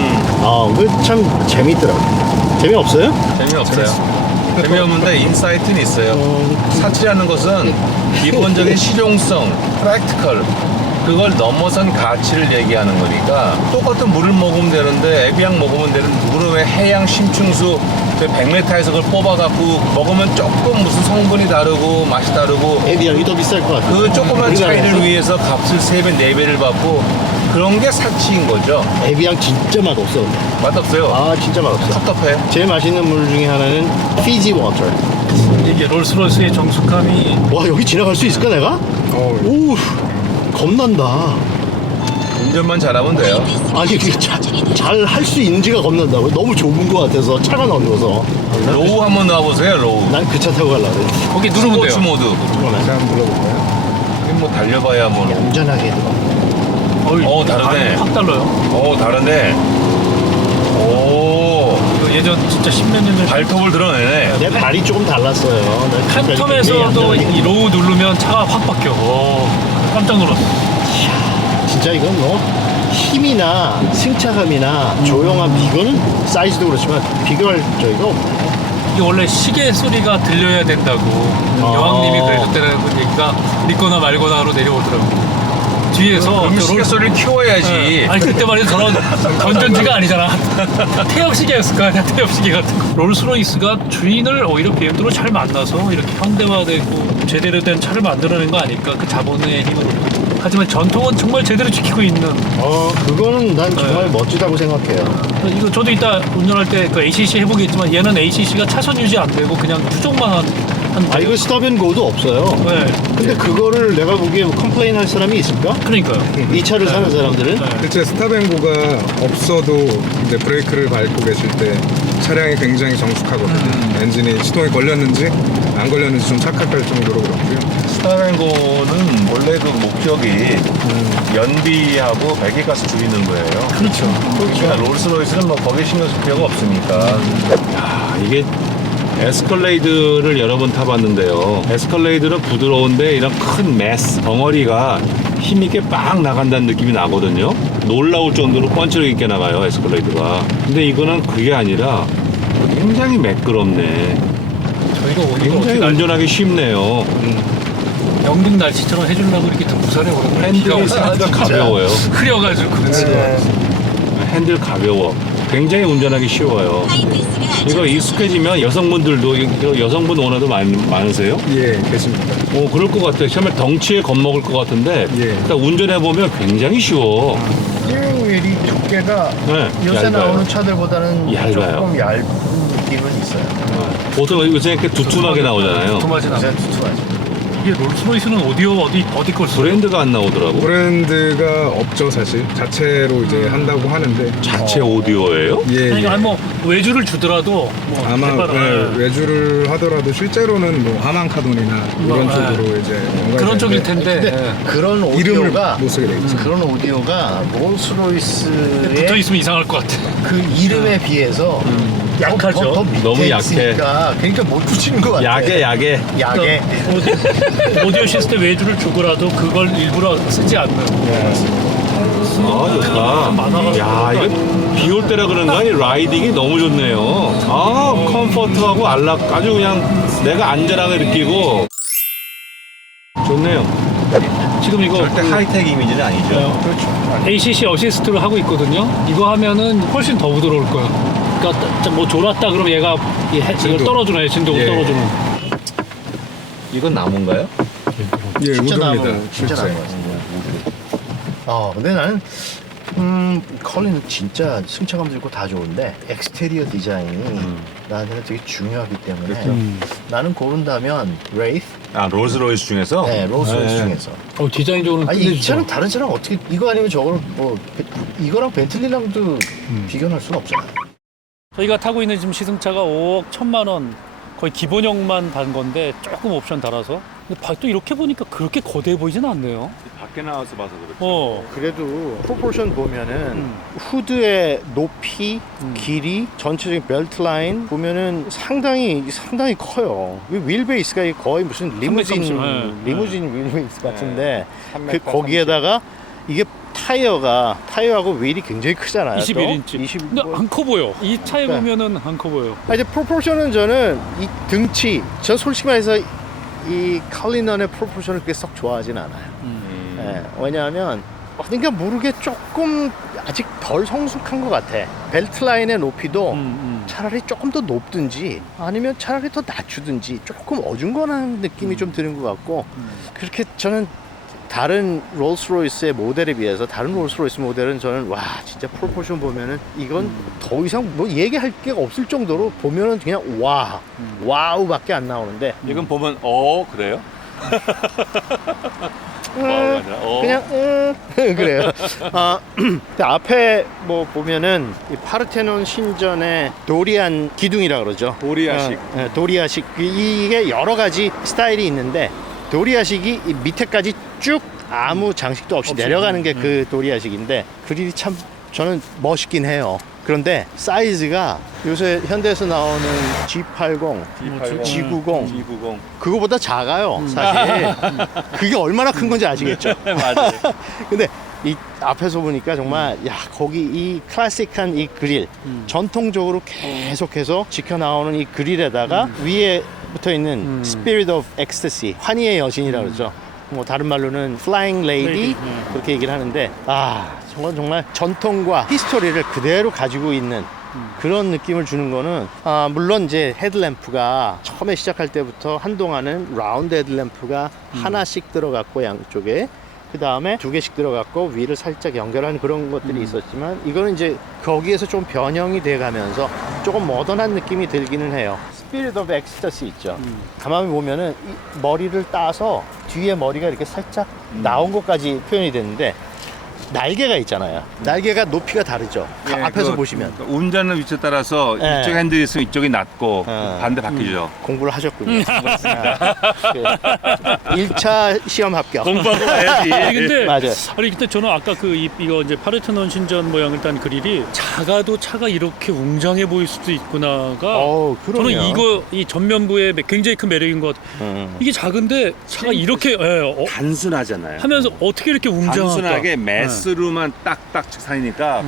그 참 재미있더라고. 재미없어요? 재미없어요. 재미없는데 인사이트는 있어요. 사치라는 것은 기본적인 실용성, 프랙티컬 그걸 넘어선 가치를 얘기하는 거니까 똑같은 물을 먹으면 되는데 에비앙 먹으면 되는 물은 왜 해양 심층수 100m에서 그걸 뽑아갖고 먹으면 조금 무슨 성분이 다르고 맛이 다르고 에비앙이 더 비쌀 것 같아요. 그 조그만 차이를 우리나라에서. 위해서 값을 3배, 4배를 받고 그런 게 사치인 거죠. 에비앙 진짜 맛없어. 맛없어요. 아 진짜 맛없어. 텁텁해. 제일 맛있는 물 중에 하나는 피지 워터. 이게 롤스로이스의 정숙함이 와 여기 지나갈 수 있을까 내가? 오 겁난다. 운전만 잘하면 돼요. 아니 잘 할 수 있는지가 겁난다고. 너무 좁은 것 같아서 차가 넓어서. 로우 한번 나와보세요. 로우. 난 그 차 타고 가려고 그래. 거기 누르면 스포츠 돼요. 모드. 제가 한번 불러볼까요? 이게 뭐 달려봐야 뭐. 얌전하게 들어. 다르네. 확 달라요. 다른데. 오, 그 예전 진짜 십몇 년 전 발톱을 드러내네. 내 발이 조금 달랐어요. 팬텀에서도 이 로우 누르면 차가 확 바뀌어. 깜짝 놀랐어. 진짜 이건 뭐 힘이나 승차감이나 조용함 이거는 사이즈도 그렇지만 비교할 저희가 없네. 이게 원래 시계 소리가 들려야 된다고 여왕님이 그러셨다는 얘기가 믿거나 말거나로 내려오더라고. 뒤에서 그럼 저 시계 소리를 키워야지. 아니 그때 말이야 저런 건전지가 아니잖아. 태엽시계였을 거 아니야. 태엽시계 같은 거. 롤스로이스가 주인을 오히려 BMW로 잘 만나서 이렇게 현대화되고 제대로 된 차를 만들어낸 거 아닐까. 그 자본의 힘으로. 하지만 전통은 정말 제대로 지키고 있는. 그거는 난 정말 멋지다고 생각해요. 이거 저도 이따 운전할 때 그 ACC 해보겠지만 얘는 ACC가 차선 유지 안 되고 그냥 추종만 한 이거 스톱앤고도 없어요. 네. 근데 그거를 내가 보기에 컴플레인 할 사람이 있을까? 그러니까요. 이 차를 사는 사람들은? 네. 실제 스탑앤고가 없어도 이제 브레이크를 밟고 계실 때 차량이 굉장히 정숙하거든요. 엔진이 시동이 걸렸는지 안 걸렸는지 좀 착각할 정도로 그렇고요. 스타뱅고는 원래 그 목적이 연비하고 배기가스 줄이는 거예요. 그렇죠. 그러니까 롤스로이스는 뭐 거기에 신경 쓸 필요가 없으니까. 야, 이게 에스컬레이드를 여러 번 타봤는데요. 에스컬레이드는 부드러운데 이런 큰 매스 덩어리가 힘있게 빡 나간다는 느낌이 나거든요. 놀라울 정도로 펀치력 있게 나가요, 에스컬레이드가. 근데 이거는 그게 아니라 굉장히 매끄럽네. 저희가 어디가 굉장히 어떻게 운전하기 쉽네요. 영국 날씨처럼 해주려고 이렇게 또 부산에 오는 핸들이 생각보다 가벼워요. 흐려가지고. 핸들 가벼워. 굉장히 운전하기 쉬워요. 이거 익숙해지면 여성분들도 이거 여성분 오너도 많으세요? 예, 계십니다. 그럴 것 같아요. 처음에 덩치에 겁먹을 것 같은데 예. 딱 운전해 보면 굉장히 쉬워. 스티어링 휠이 두께가 네, 요새 얇아요. 나오는 차들보다는 얇아요. 조금 얇은 느낌은 있어요. 보통 요새 이렇게 두툼하게 나오잖아요. 두툼하지 않아. 요새 두툼하죠. 이게 롤스로이스는 어디 걸 써요? 브랜드가 안 나오더라고. 브랜드가 없죠, 사실. 자체로 이제 한다고 하는데. 자체 오디오예요? 예, 아니, 예. 아니 뭐 외주를 주더라도 뭐 아마 해봐라. 외주를 하더라도 실제로는 뭐 하만카돈이나 이런 네. 쪽으로 이제 뭔가 그런 쪽일 되는데 텐데 근데 그런 이름을 오디오가 못 쓰게 돼 있죠. 그런 오디오가 롤스로이스의 붙어 있으면 이상할 것 같아. 그 이름에 비해서 약하죠. 더 밑에 너무 약해. 있으니까 그러니까 못 붙이는 것 같아. 약해. 약해. 오디오 시스템 외주를 주고라도 그걸 일부러 쓰지 않는. 좋다. 많아가지고. 야, 이거 비 올 때라 그런가 이 라이딩이 너무 좋네요. 컴포트하고 안락 아주 그냥 내가 안전하게 느끼고 좋네요. 지금 이거 절대 하이텍 이미지는 아니죠. 그렇죠. ACC 어시스트를 하고 있거든요. 이거 하면은 훨씬 더 부드러울 거야. 그러니까 뭐 졸았다 그러면 얘가 이걸 떨어주네, 진동을 예. 떨어주는. 이건 나무인가요? 예, 진짜 우드입니다. 나무, 진짜 실제. 나무 같은데. 근데 나는 컬리는 진짜 승차감 들고 다 좋은데 엑스테리어 디자인이 나한테는 되게 중요하기 때문에 나는 고른다면 레이스, 롤스로이스 중에서? 네, 롤스로이스 중에서. 디자인적으로는 아니 이 끝내주죠. 차는 다른 차랑 어떻게 이거 아니면 저거를 뭐 이거랑 벤틀리랑도 비교할 수는 없잖아. 저희가 타고 있는 지금 시승차가 5억 1천만 원 거의 기본형만 단 건데 조금 옵션 달아서. 근데 또 이렇게 보니까 그렇게 거대해 보이진 않네요. 밖에 나와서 봐서 그렇죠. 그래도 프로포션 보면은 후드의 높이, 길이, 전체적인 벨트 라인 보면은 상당히 커요. 윌 베이스가 거의 무슨 리무진 330, 윌 베이스 같은데 네. 거기에다가 이게 타이어하고 휠이 굉장히 크잖아요. 21인치. 근데 안 커 보여. 이 차에 그러니까. 보면은 안 커 보여. 이제 프로포션은 저는 이 등치, 전 솔직히 말해서 이 칼리넌의 프로포션을 그렇게 썩 좋아하진 않아요. 예, 왜냐하면 그러니까 모르게 조금 아직 덜 성숙한 것 같아. 벨트 라인의 높이도 차라리 조금 더 높든지 아니면 차라리 더 낮추든지 조금 어중간한 느낌이 좀 드는 것 같고 그렇게 저는 다른 롤스로이스의 모델에 비해서 다른 롤스로이스 모델은 저는 와 진짜 프로포션 보면은 이건 더 이상 뭐 얘기할 게 없을 정도로 보면은 그냥 와우밖에 안 나오는데 이건 보면 그래요? 그냥 그래요. 근데 앞에 뭐 보면은 이 파르테논 신전의 도리안 기둥이라 그러죠. 도리아식. 도리아식 이게 여러 가지 스타일이 있는데 도리아식이 이 밑에까지 쭉 아무 장식도 없이 내려가는 게 그 도리아식인데 그릴이 참 저는 멋있긴 해요. 그런데 사이즈가 요새 현대에서 나오는 G80, G90 그거보다 작아요 사실. 그게 얼마나 큰 건지 아시겠죠? 맞아요. 근데 이 앞에서 보니까 정말 야 거기 이 클래식한 이 그릴 전통적으로 계속해서 지켜나오는 이 그릴에다가 위에 붙어있는 Spirit of Ecstasy 환희의 여신이라고 그러죠. 뭐 다른 말로는 Flying Lady 그렇게 얘기를 하는데 정말 전통과 히스토리를 그대로 가지고 있는 그런 느낌을 주는 거는 물론 이제 헤드램프가 처음에 시작할 때부터 한동안은 라운드 헤드램프가 하나씩 들어갔고 양쪽에 그 다음에 2개씩 들어갔고 위를 살짝 연결하는 그런 것들이 있었지만 이거는 이제 거기에서 좀 변형이 돼 가면서 조금 모던한 느낌이 들기는 해요. Spirit of Ecstasy 있죠. 가만히 보면은 이 머리를 따서 뒤에 머리가 이렇게 살짝 나온 것까지 표현이 되는데 날개가 있잖아요. 날개가 높이가 다르죠. 앞에서 보시면 운전하는 위치에 따라서 예. 이쪽 핸들이 있으면 이쪽이 낮고 반대 바뀌죠. 공부를 하셨군요. 1차 시험 합격. 공부하고 가야지. 아니 근데 맞아요. 근데 저는 아까 이거 이제 파르테논 신전 모양을 딴 그릴이 작아도 차가 이렇게 웅장해 보일 수도 있구나가 그럼요. 저는 이 전면부의 굉장히 큰 매력인 것 같아요. 이게 작은데 차가 이렇게 단순하잖아요. 하면서 어떻게 이렇게 웅장할까? 단순하게 매스로만 딱딱 사니까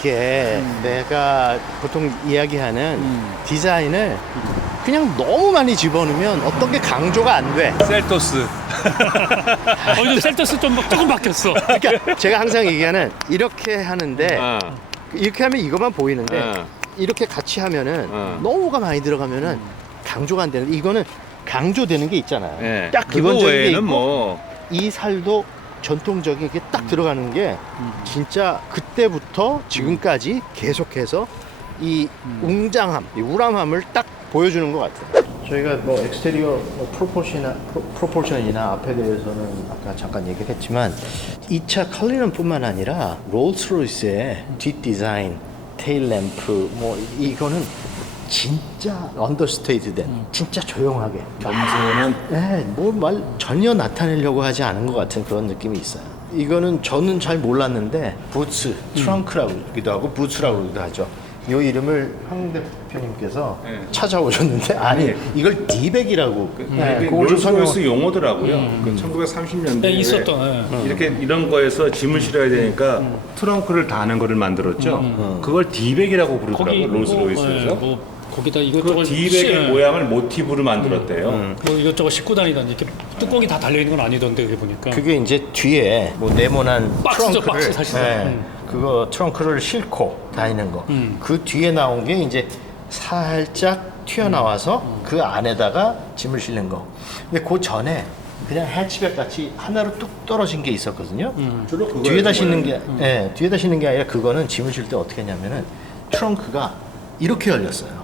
그게 내가 보통 이야기하는 디자인을 그냥 너무 많이 집어넣으면 어떤 게 강조가 안 돼. 셀토스. 요즘 셀토스 조금 바뀌었어. 그러니까 제가 항상 얘기하는 이렇게 하는데 이렇게 하면 이것만 보이는데 이렇게 같이 하면은 너무가 많이 들어가면은 강조가 안 되는데 이거는 강조되는 게 있잖아요. 딱 기본적인 게 있고 이 살도 전통적인 게 딱 들어가는 게 진짜 그때부터 지금까지 계속해서 이 웅장함, 이 우람함을 딱 보여주는 것 같아요. 저희가 뭐 엑스테리어 프로포션이나 앞에 대해서는 아까 잠깐 얘기를 했지만 이 차 컬리넌 뿐만 아니라 롤스로이스의 뒷 디자인, 테일 램프 뭐 이거는 진짜 언더스테이트된 진짜 조용하게 겸손은 뭐 말 전혀 나타내려고 하지 않은 것 같은 그런 느낌이 있어요. 이거는 저는 잘 몰랐는데 부츠, 트렁크라고 하기도 하고 부츠라고 하기도 하죠. 이 이름을 황 대표님께서 네. 찾아오셨는데 아니 네. 이걸 디백이라고 이게 그걸 좀 롤스로이스 용어더라고요. 그 1930년대에 네, 있었던. 이렇게 이런 거에서 짐을 실어야 되니까 트렁크를 다는 거를 만들었죠. 그걸 디백이라고 부르더라고요. 롤스로이스에서. 뭐 거기다 그 이것저것 디백의 모양을 모티브로 만들었대요. 뭐 이것저것 싣고 다니던 이렇게 뚜껑이 다 달려 있는 건 아니던데 그게 보니까. 그게 이제 뒤에 뭐 네모난 박스죠, 트렁크를 박스 사실은. 그거 트렁크를 싣고 다니는 거. 그 뒤에 나온 게 이제 살짝 튀어나와서 그 안에다가 짐을 실는 거. 근데 그 전에 그냥 해치백 같이 하나로 뚝 떨어진 게 있었거든요. 주로 그거예요, 뒤에다 싣는 게, 모양이. 뒤에다 싣는 게 아니라 그거는 짐을 실 때 어떻게 했냐면은 트렁크가 이렇게 열렸어요.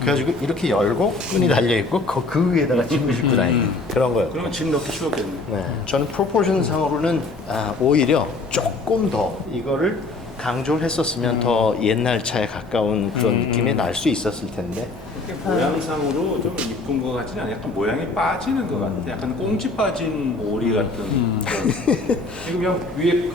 그래가지고 이렇게 열고 끈이 달려 있고 그 위에다가 짐을 싣고 다니는 그런 거예요. 그러면 짐 넣기 쉬웠겠네. 네, 저는 프로포션 상으로는 오히려 조금 더 이거를 강조를 했었으면 더 옛날 차에 가까운 그런 느낌이 날 수 있었을 텐데. 모양상으로 좀 이쁜 것 같지는 않아요. 약간 모양이 빠지는 것 같아. 약간 꽁지 빠진 오리 같은. 이거 그냥 위에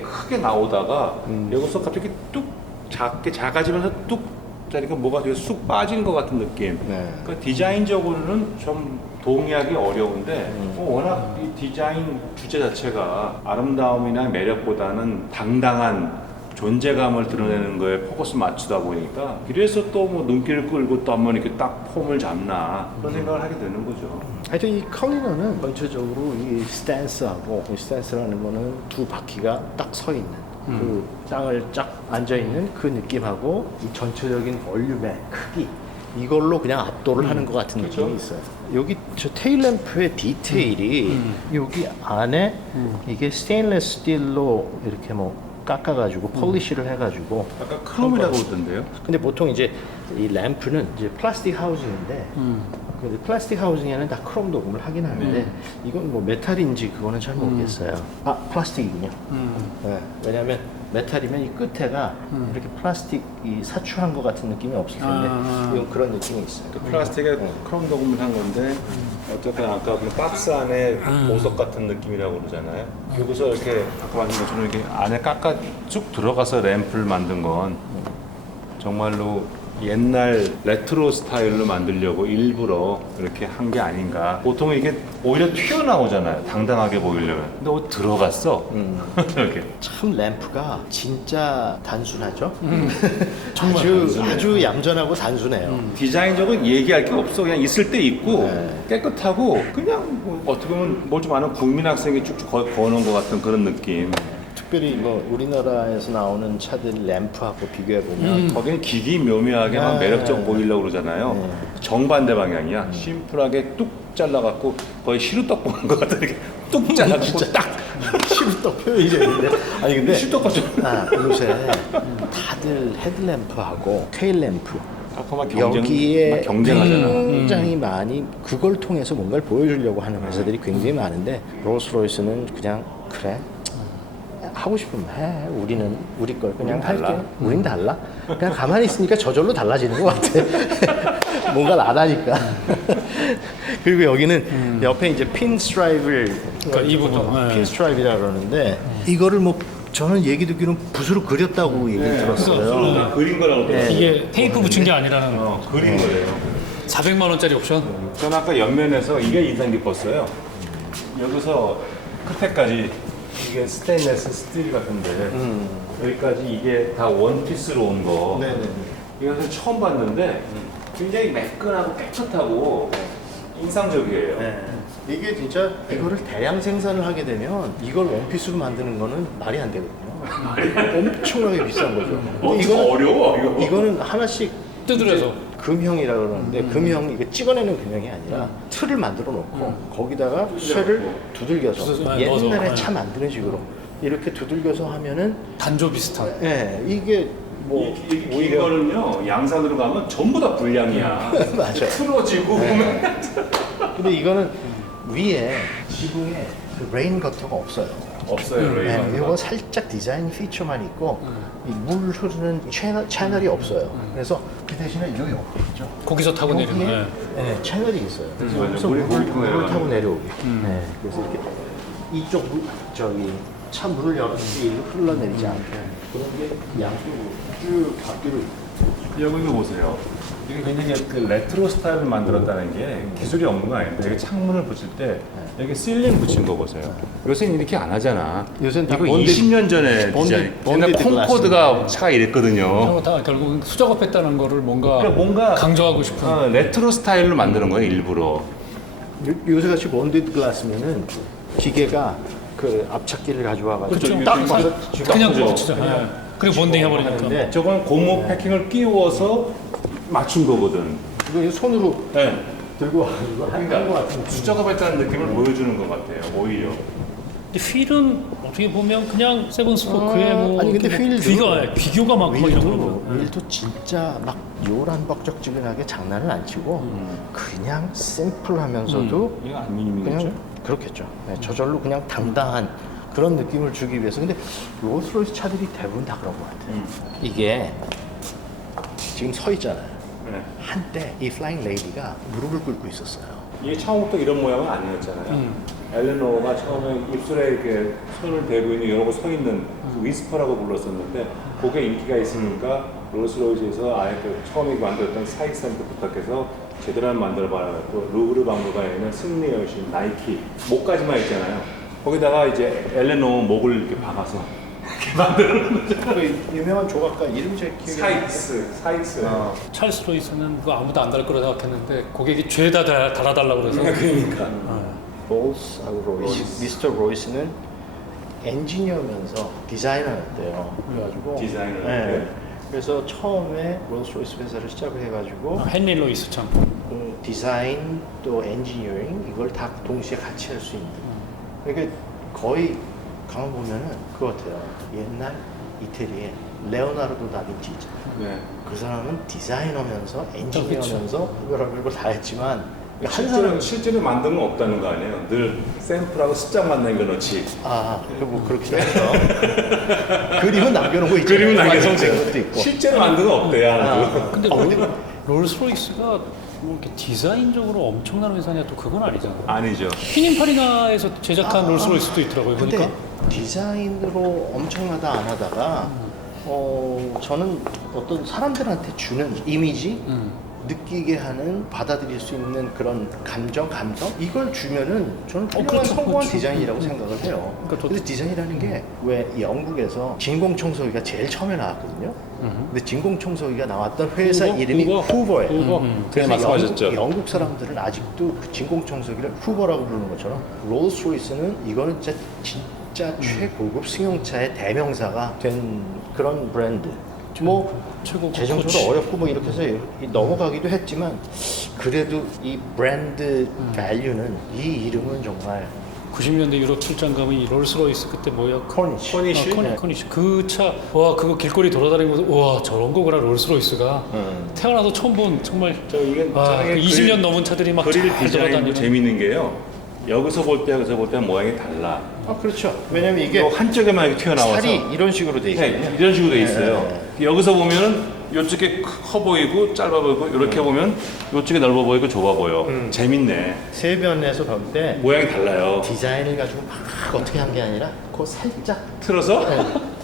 크게 나오다가 여기서 갑자기 뚝 작아지면서 뚝 자니까 뭐가 되게 쑥 빠진 것 같은 느낌. 네. 그러니까 디자인적으로는 좀 동의하기 어려운데 워낙 이 디자인 주제 자체가 아름다움이나 매력보다는 당당한 존재감을 드러내는 거에 포커스 맞추다 보니까 그래서 또 뭐 눈길을 끌고 또 한번 이렇게 딱 폼을 잡나 그런 생각을 하게 되는 거죠. 하여튼 이 컬리너는 전체적으로 이 스탠스하고 이 스탠스라는 거는 두 바퀴가 딱 서 있는 그 땅을 쫙 앉아 있는 그 느낌하고 이 전체적인 볼륨의 크기 이걸로 그냥 압도를 하는 것 같은 느낌이 있어요. 여기 저 테일 램프의 디테일이 여기 안에 이게 스테인리스 스틸로 이렇게 뭐 깎아가지고 폴리시를 해가지고 아까 크롬이라고 그러던데요? 근데 보통 이제 이 램프는 이제 플라스틱 하우징인데 근데 플라스틱 하우징에는 다 크롬 도금을 하긴 하는데 이건 뭐 메탈인지 그거는 잘 모르겠어요. 아 플라스틱이군요. 네, 왜냐하면 메탈이면 이 끝에가 이렇게 플라스틱이 사출한 것 같은 느낌이 없을 텐데 이건 그런 느낌이 있어요. 그 플라스틱에 크롬 도금을 한 건데 어쨌든 아까 그 박스 안에 보석 같은 느낌이라고 그러잖아요. 여기서 이렇게 아까 말한 것처럼 이렇게 안에 깎아 쭉 들어가서 램프를 만든 건 정말로 옛날 레트로 스타일로 만들려고 일부러 이렇게 한 게 아닌가. 보통 이게 오히려 튀어나오잖아요. 당당하게 보이려면. 근데 어디 들어갔어? 이렇게. 참 램프가 진짜 단순하죠. 정말 아주 얌전하고 단순해요. 디자인적으로 얘기할 게 없어. 그냥 있을 때 있고 네. 깨끗하고 그냥 뭐 어떻게 보면 뭘 좀 아는 국민 학생이 쭉쭉 거놓은 것 같은 그런 느낌. 특별히 뭐 우리나라에서 나오는 차들 램프하고 비교해 보면 거기는 기기 묘묘하게 막 네. 매력적 보이려고 그러잖아요. 네. 정반대 방향이야. 심플하게 뚝 잘라갖고 거의 시루떡 보는 것 같아. 이렇게 뚝 잘라갖고 딱 시루떡 표현이 되는데 아니 근데 시루떡 같죠. 요새 다들 헤드램프하고 테일 램프 아까 막 여기에 경쟁하잖아. 굉장히 많이 그걸 통해서 뭔가를 보여주려고 하는 회사들이 굉장히 많은데 롤스로이스는 그냥 그래 하고 싶으면 해. 우리는 우리 걸 그냥 달라. 할게. 우린 달라. 그냥 가만히 있으니까 저절로 달라지는 것 같아. 뭔가를 안 하니까. 그리고 여기는 옆에 이제 핀 스트라이브를 그러니까 이 부분. 핀 스트라이브라 그러는데 이거를 뭐 저는 얘기 듣기로는 붓으로 그렸다고 얘기를 들었어요. 그린 거라고 네. 이게 테이프 붙인 게 아니라는 그린 거예요. 400만 원짜리 옵션. 저는 아까 옆면에서 이게 인상 깊었어요. 여기서 끝에까지 이게 스테인레스 스틸 같은데 여기까지 이게 다 원피스로 온 거. 네네. 이것을 처음 봤는데 굉장히 매끈하고 깨끗하고 인상적이에요. 네. 이게 진짜 이거를 대량 생산을 하게 되면 이걸 원피스로 만드는 거는 말이 안 되거든요. 엄청나게 비싼 거죠. 근데 이거 어려워 이거. 이거는 하나씩 뜯으려서. 금형이라 그러는데 금형 이게 찍어내는 금형이 아니라 틀을 만들어 놓고 거기다가 쇠를 두들겨서 옛날에 넣어서. 차 만드는 식으로 이렇게 두들겨서 하면은 단조 비슷한. 이게 뭐 긴 거는요 양산으로 가면 전부 다 불량이야. 맞아요. 틀어지고 근데 이거는 위에 지붕에 그 레인 거터가 없어요. 없어요. 이거 살짝 디자인 피처만 있고 이 물 흐르는 채널이 없어요. 그래서 그 대신에 요 옆에 있죠. 거기서 타고 내리는 여기에 거. 네, 채널이 있어요. 그래서 맞아요. 여기서 물이 물을 흐를 거예요. 타고 내려오게. 네, 그래서 이렇게 이쪽 저기 차 문을 열었을 때 흘러내리지 않게 그런 게 양쪽으로 쭉 바퀴로 있고 여기 보세요. 이게 굉장히 그 레트로 스타일을 만들었다는 게 기술이 없는 건 아닌데 여기 창문을 붙일 때 여기 실링 붙인 거 보세요. 요새는 이렇게 안 하잖아. 요새는 다 이거 본드- 20년 전에 디자인. 옛날 본디드 콘코드가 차가 이랬거든요. 그리고 다 결국 수작업했다는 거를 그러니까 뭔가 강조하고 싶은. 레트로 스타일로 만드는 거예요 일부러. 요새 같이 본디드 글라스면은 기계가 그 앞차기를 가져와가지고 그렇죠. 딱 그냥 맞아 그냥 그죠. 붙이잖아요. 그리고 본딩 해버리니까. 하는데 저건 고무 패킹을 끼워서 맞춘 거거든. 이거 손으로 네. 들고 와가지고 한거 같은 수작업했다는 느낌을 보여주는 것 같아요. 오히려. 근데 휠은 어떻게 보면 그냥 세븐 스포크에 뭐 아니, 근데 휠도- 비교가 많고 이런 거. 윌도 진짜 막 요란 벅적지근하게 장난을 안 치고 그냥 심플하면서도 이거 알루미늄이겠죠? 그냥 그렇겠죠. 네, 저절로 그냥 당당한 그런 느낌을 주기 위해서. 근데 롤스로이스 차들이 대부분 다 그런 것 같아요. 이게 지금 서 있잖아요. 네. 한때 이 플라잉 레이디가 무릎을 꿇고 있었어요. 이게 처음부터 이런 모양은 아니었잖아요. 엘레노가 처음에 입술에 이렇게 손을 대고 있는 이러고 서 있는 그 위스퍼라고 불렀었는데 그게 인기가 있으니까 롤스로이스에서 아예 그 처음에 만들었던 사익센터 부탁해서 제대로 한번 만들어봐라고 루브르 박물관에 있는 승리의 여신 나이키 목까지만 있잖아요. 거기다가 이제 엘레노 목을 이렇게 박아서 그 유명한 조각가 이름이 제 기억이 안 나요. 사익스. 찰스 로이스는 그거 아무도 안 달 거라 생각했는데 고객이 죄다 달아달라고 그래서. 그러니까. 롤스하고 로이스. 미스터 로이스는 엔지니어면서 디자이너였대요. 그래가지고 디자이너였대요? 그래서 처음에 롤스로이스 회사를 시작을 해가지고 헨리 로이스 참. 디자인 또 엔지니어링 이걸 다 동시에 같이 할 수 있는. 그러니까 거의 가만 보면은 그거 같아요. 옛날 이태리에 레오나르도 다빈치 있잖아요. 네. 그 사람은 디자이너면서 엔지니어면서 별걸 다 했지만 한 실제로, 사람 실제로 만든 건 없다는 거 아니에요? 늘 샘플하고 숫자만 남겨놓지. 뭐 그렇긴 해서 그림은 남겨놓은 거 있죠. 그림은 남겨놓은 것도 있고. 실제로 만든 건 없대요. 하나도. 근데 롤스로이스가 뭐 이렇게 디자인적으로 엄청난 회사냐 또 그건 아니잖아. 아니죠. 피닌파리나에서 제작한 롤스로이스도 있더라고요. 근데 보니까. 디자인으로 엄청나다 안 하다가 저는 어떤 사람들한테 주는 이미지 느끼게 하는 받아들일 수 있는 그런 감정 이걸 주면은 저는 훌륭한 그렇죠, 성공한 그렇죠. 디자인이라고 생각을 해요. 그러니까 근데 디자인이라는 게 왜 영국에서 진공청소기가 제일 처음에 나왔거든요. 근데 진공청소기가 나왔던 회사 후버? 이름이 후버? 후버예요. 후버. 그래서 말씀하셨죠. 영국 사람들은 아직도 그 진공청소기를 후버라고 부르는 것처럼 롤스로이스는 이거는 진짜 최고급 승용차의 대명사가 된 그런 브랜드. 뭐 최고 재정적으로 어렵고 뭐 이렇게 해서 넘어가기도 했지만 그래도 이 브랜드 밸류는 이 이름은 정말 90년대 유럽 출장 가면 이 롤스로이스 그때 뭐야? 코니시. 코니시? 네. 코니시. 그 차, 와 그거 길거리 돌아다니면서 와 저런 거구나 롤스로이스가. 태어나서 처음 본 정말 이게 와, 그 20년 넘은 차들이 막 그릴 잘 디자인도 돌아다니는. 재밌는 게요. 여기서 볼 때, 여기서 볼 때 모양이 달라. 그렇죠. 왜냐면 이게 이게 한쪽에만 이렇게 튀어나와서 살이 이런 식으로 돼 있거든요. 네, 이런 식으로 돼 있어요. 여기서 보면은 이쪽에 커 보이고 짧아 보이고 이렇게 보면 이쪽에 넓어 보이고 좁아 보여. 재밌네. 세변에서 볼 때 모양이 달라요. 디자인을 가지고 막 어떻게 한 게 아니라 그 살짝 틀어서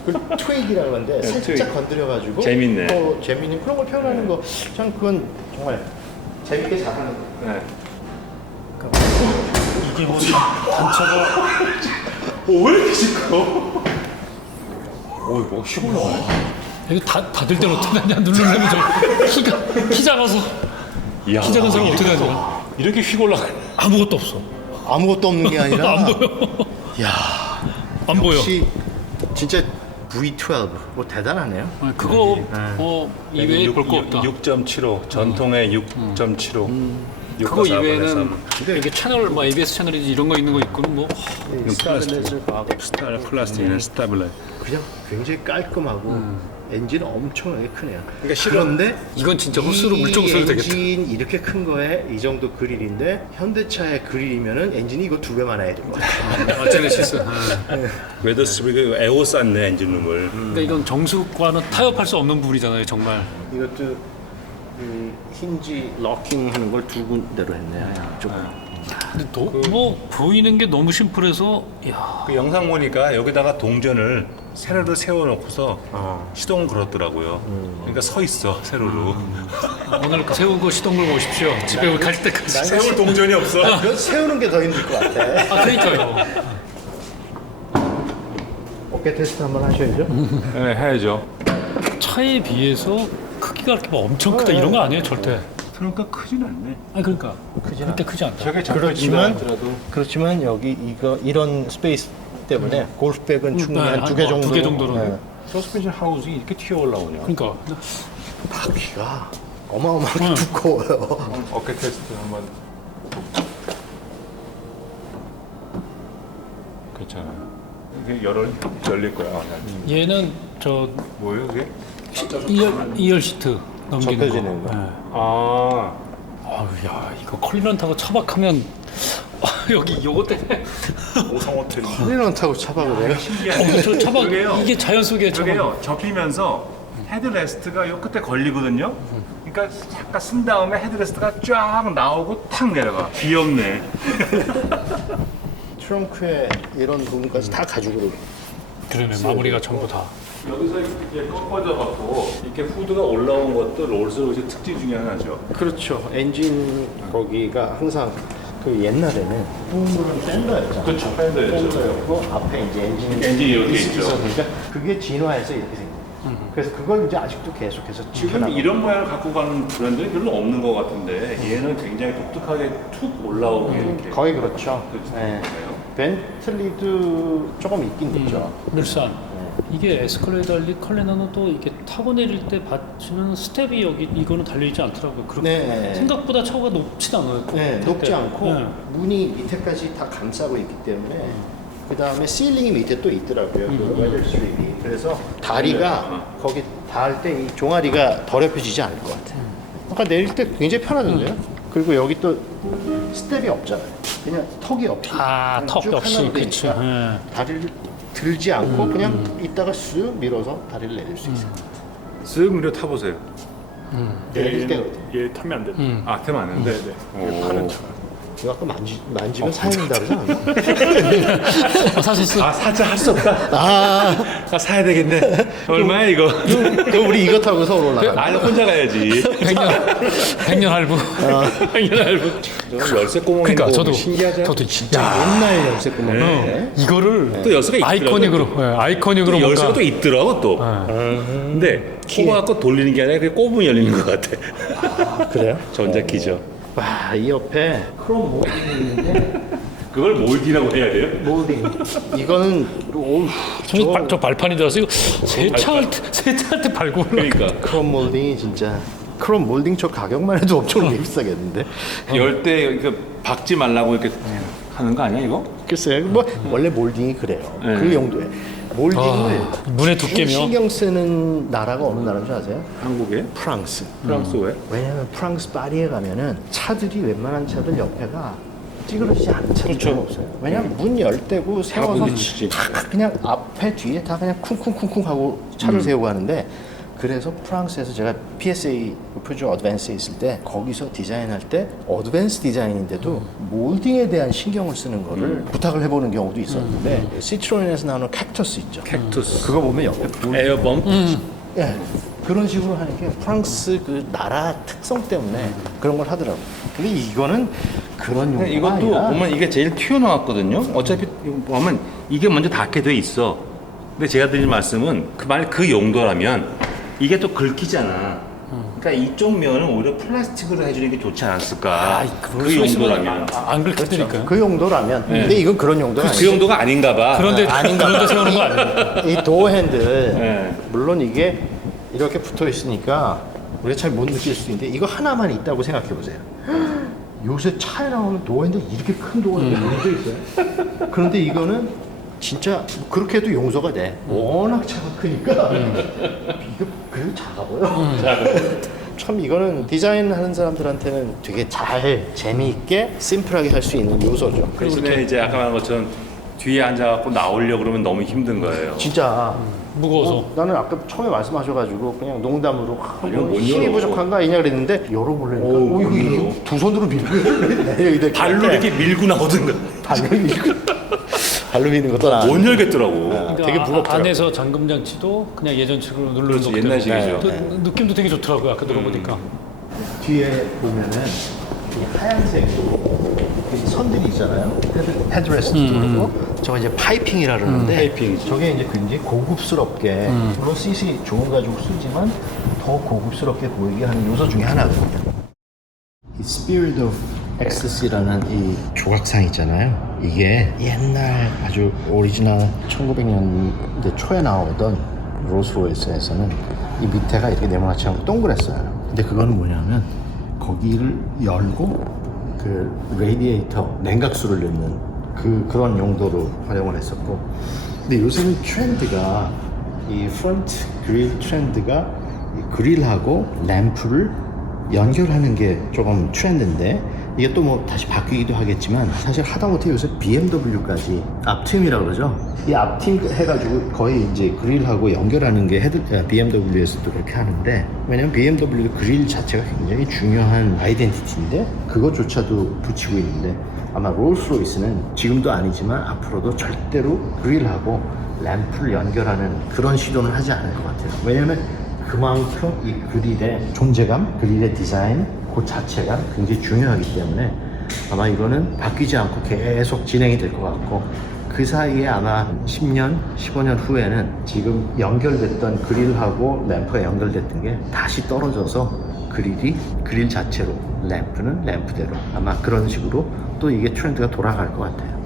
그 트윅이라는 건데 네, 살짝 트윅. 건드려가지고 재밌네. 또 재밌는 그런 걸 표현하는 거 참 그건 정말 재밌게 잘하는 거. 네. 이게 뭐 단차가 왜 이렇게 시끄러? 뭐 힘을 나네. 이거 닫을 때는 어떻게 하냐 누르려면 키 작아서 이야, 키 작은 사람 어떻게 하냐. 이렇게 휙 올라가. 아무것도 없어. 아무것도 없는 게 아니라 안 보여. 야 안 보여. 역시 진짜 V12 뭐 대단하네요. 그거 이외에 볼 거 없다. 6.75 전통의 6.75. 그거 이외에는 이렇게 채널 뭐 ABS 채널이지 이런 거 있는 거 있고는 뭐 스타일 플라스틱이나 스타블라이. 그냥 굉장히 깔끔하고 엔진은 엄청나게 크네요. 그러니까 그런데 이건 진짜 흡수로 물적 흡수로 되겠다. 엔진 이렇게 큰 거에 이 정도 그릴인데 현대차의 그릴이면은 엔진이 이거 2배만 해야 될 것 같아요. 제네시스. 웨더스브리그 에어쌌네 엔진룸을. 그러니까 이건 정수과는 타협할 수 없는 부분이잖아요, 정말. 이것도 그 힌지 럭킹 하는 걸 두 군데로 했네요. 양쪽으로. 근데 뭐 보이는 게 너무 심플해서 야 그 영상 보니까 여기다가 동전을 세로로 세워놓고서 시동을 걸었더라고요. 그러니까 서 있어 세로로. 오늘 세운 거 시동 걸고 오십시오. 집에 갈 때까지. 세울 동전이 없어. 이거 세우는 게 더 힘들 것 같아. 아 그러니까요. 어깨 테스트 한번 하셔야죠. 네, 해야죠. 차에 비해서 크기가 그렇게 막 엄청 크다 이런 거 아니에요 절대. 그러니까 크진 않네. 아니 그러니까 그렇게 크지 않다. 저게 그렇지만 여기 이런 스페이스 때문에 골프백은 충분히 한 두 개 정도. 두개 정도로. 네. 서스펜션 하우징이 이렇게 튀어 올라오냐. 그러니까 바퀴가 어마어마하게 두꺼워요. 어깨 테스트 한번. 괜찮아요. 이게 열릴 거야. 얘는 저 뭐예요, 이게? 2열 시트 넘기는 접혀지는 거. 네. 아, 아유 야 이거 컬리넌 타고 차박하면 여기 요거 때문에 오성 호텔. 컬리넌 타고 차박을 해요? 저 차박 그러게요. 이게 자연 속의 차박. 저게요, 접히면서 헤드레스트가 요 끝에 걸리거든요. 그러니까 잠깐 쓴 다음에 헤드레스트가 쫙 나오고 탁 내려가. 귀엽네. 트렁크에 이런 부분까지 다 가죽으로. 그러네 마무리가 전부 다. 여기서 이렇게 꺾어져 갖고 이렇게 후드가 올라온 것도 롤스로이스 특징 중에 하나죠. 그렇죠. 엔진 거기가 항상 그 옛날에는 뿜물은 샌더였잖아요. 그렇죠. 팬더였죠. 샌더였고 앞에 이제 엔진이 이렇게 디스크 있죠. 있었으니까 그게 진화해서 이렇게 생긴 거예요. 그래서 그걸 이제 아직도 계속해서 지금 지켜나가고. 이런 모양을 갖고 가는 브랜드는 별로 없는 것 같은데 얘는 굉장히 독특하게 툭 올라오게 이렇게. 거의 그렇죠. 그렇죠. 네. 벤틀리도 조금 있긴 있죠. 물산. 이게 에스컬레이터 달리 컬리넌은 또 이렇게 타고 내릴 때 받치는 스텝이 여기 이거는 달려있지 않더라고요. 그렇게 네. 생각보다 차고가 높진 않아요. 네, 높지 때. 않고 네. 문이 밑에까지 다 감싸고 있기 때문에 그 다음에 실링이 밑에 또 있더라고요. 그 웨더 스트립이. 그래서 다리가 거기 닿을 때 이 종아리가 더럽혀지지 않을 것 같아요. 아까 내릴 때 굉장히 편하던데요. 그리고 여기 또 스텝이 없잖아요. 그냥 턱이 없이. 아, 그냥 턱 쭉 없이, 하나로 그치. 되니까 네. 다리를 들지 않고 그냥 이따가 쓱 밀어서 다리를 내릴 수 있어요. 쓱 밀어 타보세요. 내릴 때 얘 타면 안 돼. 아, 타면 안 되는데. 네. 파는 차. 이거 아까 만지면 사용된다 그러지 않나? 사셨어? 아, 사자 할 수 없다. 아, 아, 사야 되겠네. 얼마야 이거? 그럼 우리 이거 타고 서울 올라가. 아니 혼자 가야지. 100년 할부. 100년 할부. 열쇠 구멍이 그러니까 저도 신기하죠. 저도 진짜 옛날 열쇠 구멍. 이거를 또 열쇠가 아이코닉으로 아이코닉으로 또 열쇠가 뭔가 또 있더라고 또. 근데 꼽아갖고 돌리는 게 아니라 그게 꼽으면 열리는 것 같아. 그래요? 전자키죠. 와, 이 옆에 크롬 몰딩이 있는데 그걸 몰디라고 해야 돼요? 몰딩. 이거는 오, 저 발판이 들어서 이거 세차할 때 밟고 올라. 그러니까 크롬 몰딩이 진짜 크롬 몰딩 저 가격만 해도 엄청 비싸겠는데. 열 때 박지 말라고 이렇게 하는 거 아니야 이거? 글쎄요, 뭐 원래 몰딩이 그래요. 네. 그 용도에 몰딩을 눈에 제일 두께며. 신경 쓰는 나라가 어느 나라인 줄 아세요? 한국에? 프랑스. 프랑스 왜? 왜냐면 프랑스 파리에 가면은 차들이 웬만한 차들 옆에가 찌그러지지 않은 차들이 좀 없어요. 왜냐면 문 열 때고 세워서 부딪히지. 다 그냥 앞에 뒤에 다 그냥 쿵쿵쿵쿵 하고 차를 세우고 하는데 그래서 프랑스에서 제가 PSA 푸조 어드밴스에 있을 때 거기서 디자인할 때 어드밴스 디자인인데도 몰딩에 대한 신경을 쓰는 거를 부탁을 해보는 경우도 있었는데 시트로엔에서 나오는 캡터스 있죠. 캡투스. 그거 보면 옆에 에어범? 예, 그런 식으로 하는 게 프랑스 그 나라 특성 때문에 그런 걸 하더라고요. 근데 이거는 그런 용도가 이것도 아니라 보면 이게 제일 튀어나왔거든요. 어차피 이거 보면 이게 먼저 닿게 돼 있어. 근데 제가 드린 말씀은 그 용도라면 이게 또 긁히잖아. 그러니까 이쪽 면은 오히려 플라스틱으로 해주는 게 좋지 않았을까. 그 용도라면. 안 긁히니까요. 그 용도라면 근데 이건 그런 용도가 그 아니에요. 용도가 아닌가 봐. 그런데 그런데 세우는 거 아니에요? 이 도어 핸들 네. 물론 이게 이렇게 붙어 있으니까 우리가 잘 못 느낄 수 있는데 이거 하나만 있다고 생각해 보세요. 요새 차에 나오는 도어 핸들 이렇게 큰 도어 핸들 붙어 있어요. 그런데 이거는 진짜 그렇게 해도 용서가 돼. 워낙 차가 크니까 이거 그래도 작아 보여. 참 이거는 디자인하는 사람들한테는 되게 잘 재미있게 심플하게 할 수 있는 요소죠. 대신에 이제 아까 말한 것처럼 뒤에 앉아갖고 나오려고 그러면 너무 힘든 거예요. 진짜 무거워서. 나는 아까 처음에 말씀하셔가지고 그냥 농담으로 이건 못 힘이 열어. 부족한 거 아니냐 그랬는데 열어보려니까 오, 이거, 못 이거 열어. 두 손으로 밀고 발로 이렇게 밀고 나오든가. 발로 미는 것도 나. 못 열겠더라고. 그러니까 되게 무겁더라고요. 안에서 잠금 장치도 그냥 예전식으로 누르는 그렇지, 거 옛날식이죠. 느낌도 되게 좋더라고요. 아까 들어보니까. 뒤에 보면은 이 하얀색 이 선들이 있잖아요. 헤드레스트도 그렇고 저거 이제 파이핑이라 그러는데 파이핑이지. 저게 이제 굉장히 고급스럽게 물론 CC 좋은 가죽 쓰지만 더 고급스럽게 보이게 하는 요소 중에 하나거든요. 이 Spirit of Ecstasy라는 이 조각상 있잖아요. 이게 옛날 아주 오리지널 1900년대 초에 나오던 롤스로이스에서는 이 밑에가 이렇게 네모나지 않고 동그랬어요. 근데 그거는 뭐냐면 거기를 열고 그 레디에이터 냉각수를 넣는 그런 용도로 활용을 했었고, 근데 요새는 트렌드가 이 프런트 그릴 트렌드가 이 그릴하고 램프를 연결하는 게 조금 트렌드인데 이게 또 뭐 다시 바뀌기도 하겠지만 사실 하다못해 요새 BMW까지 앞팀이라고 그러죠. 이 앞팀 해가지고 거의 이제 그릴하고 연결하는 게 BMW에서도 그렇게 하는데, 왜냐면 BMW 그릴 자체가 굉장히 중요한 아이덴티티인데 그것조차도 붙이고 있는데 아마 롤스로이스는 지금도 아니지만 앞으로도 절대로 그릴하고 램프를 연결하는 그런 시도는 하지 않을 것 같아요. 왜냐면 그만큼 이 그릴의 존재감, 그릴의 디자인 그 자체가 굉장히 중요하기 때문에 아마 이거는 바뀌지 않고 계속 진행이 될 것 같고, 그 사이에 아마 10년, 15년 후에는 지금 연결됐던 그릴하고 램프가 연결됐던 게 다시 떨어져서 그릴이 그릴 자체로, 램프는 램프대로 아마 그런 식으로 또 이게 트렌드가 돌아갈 것 같아요.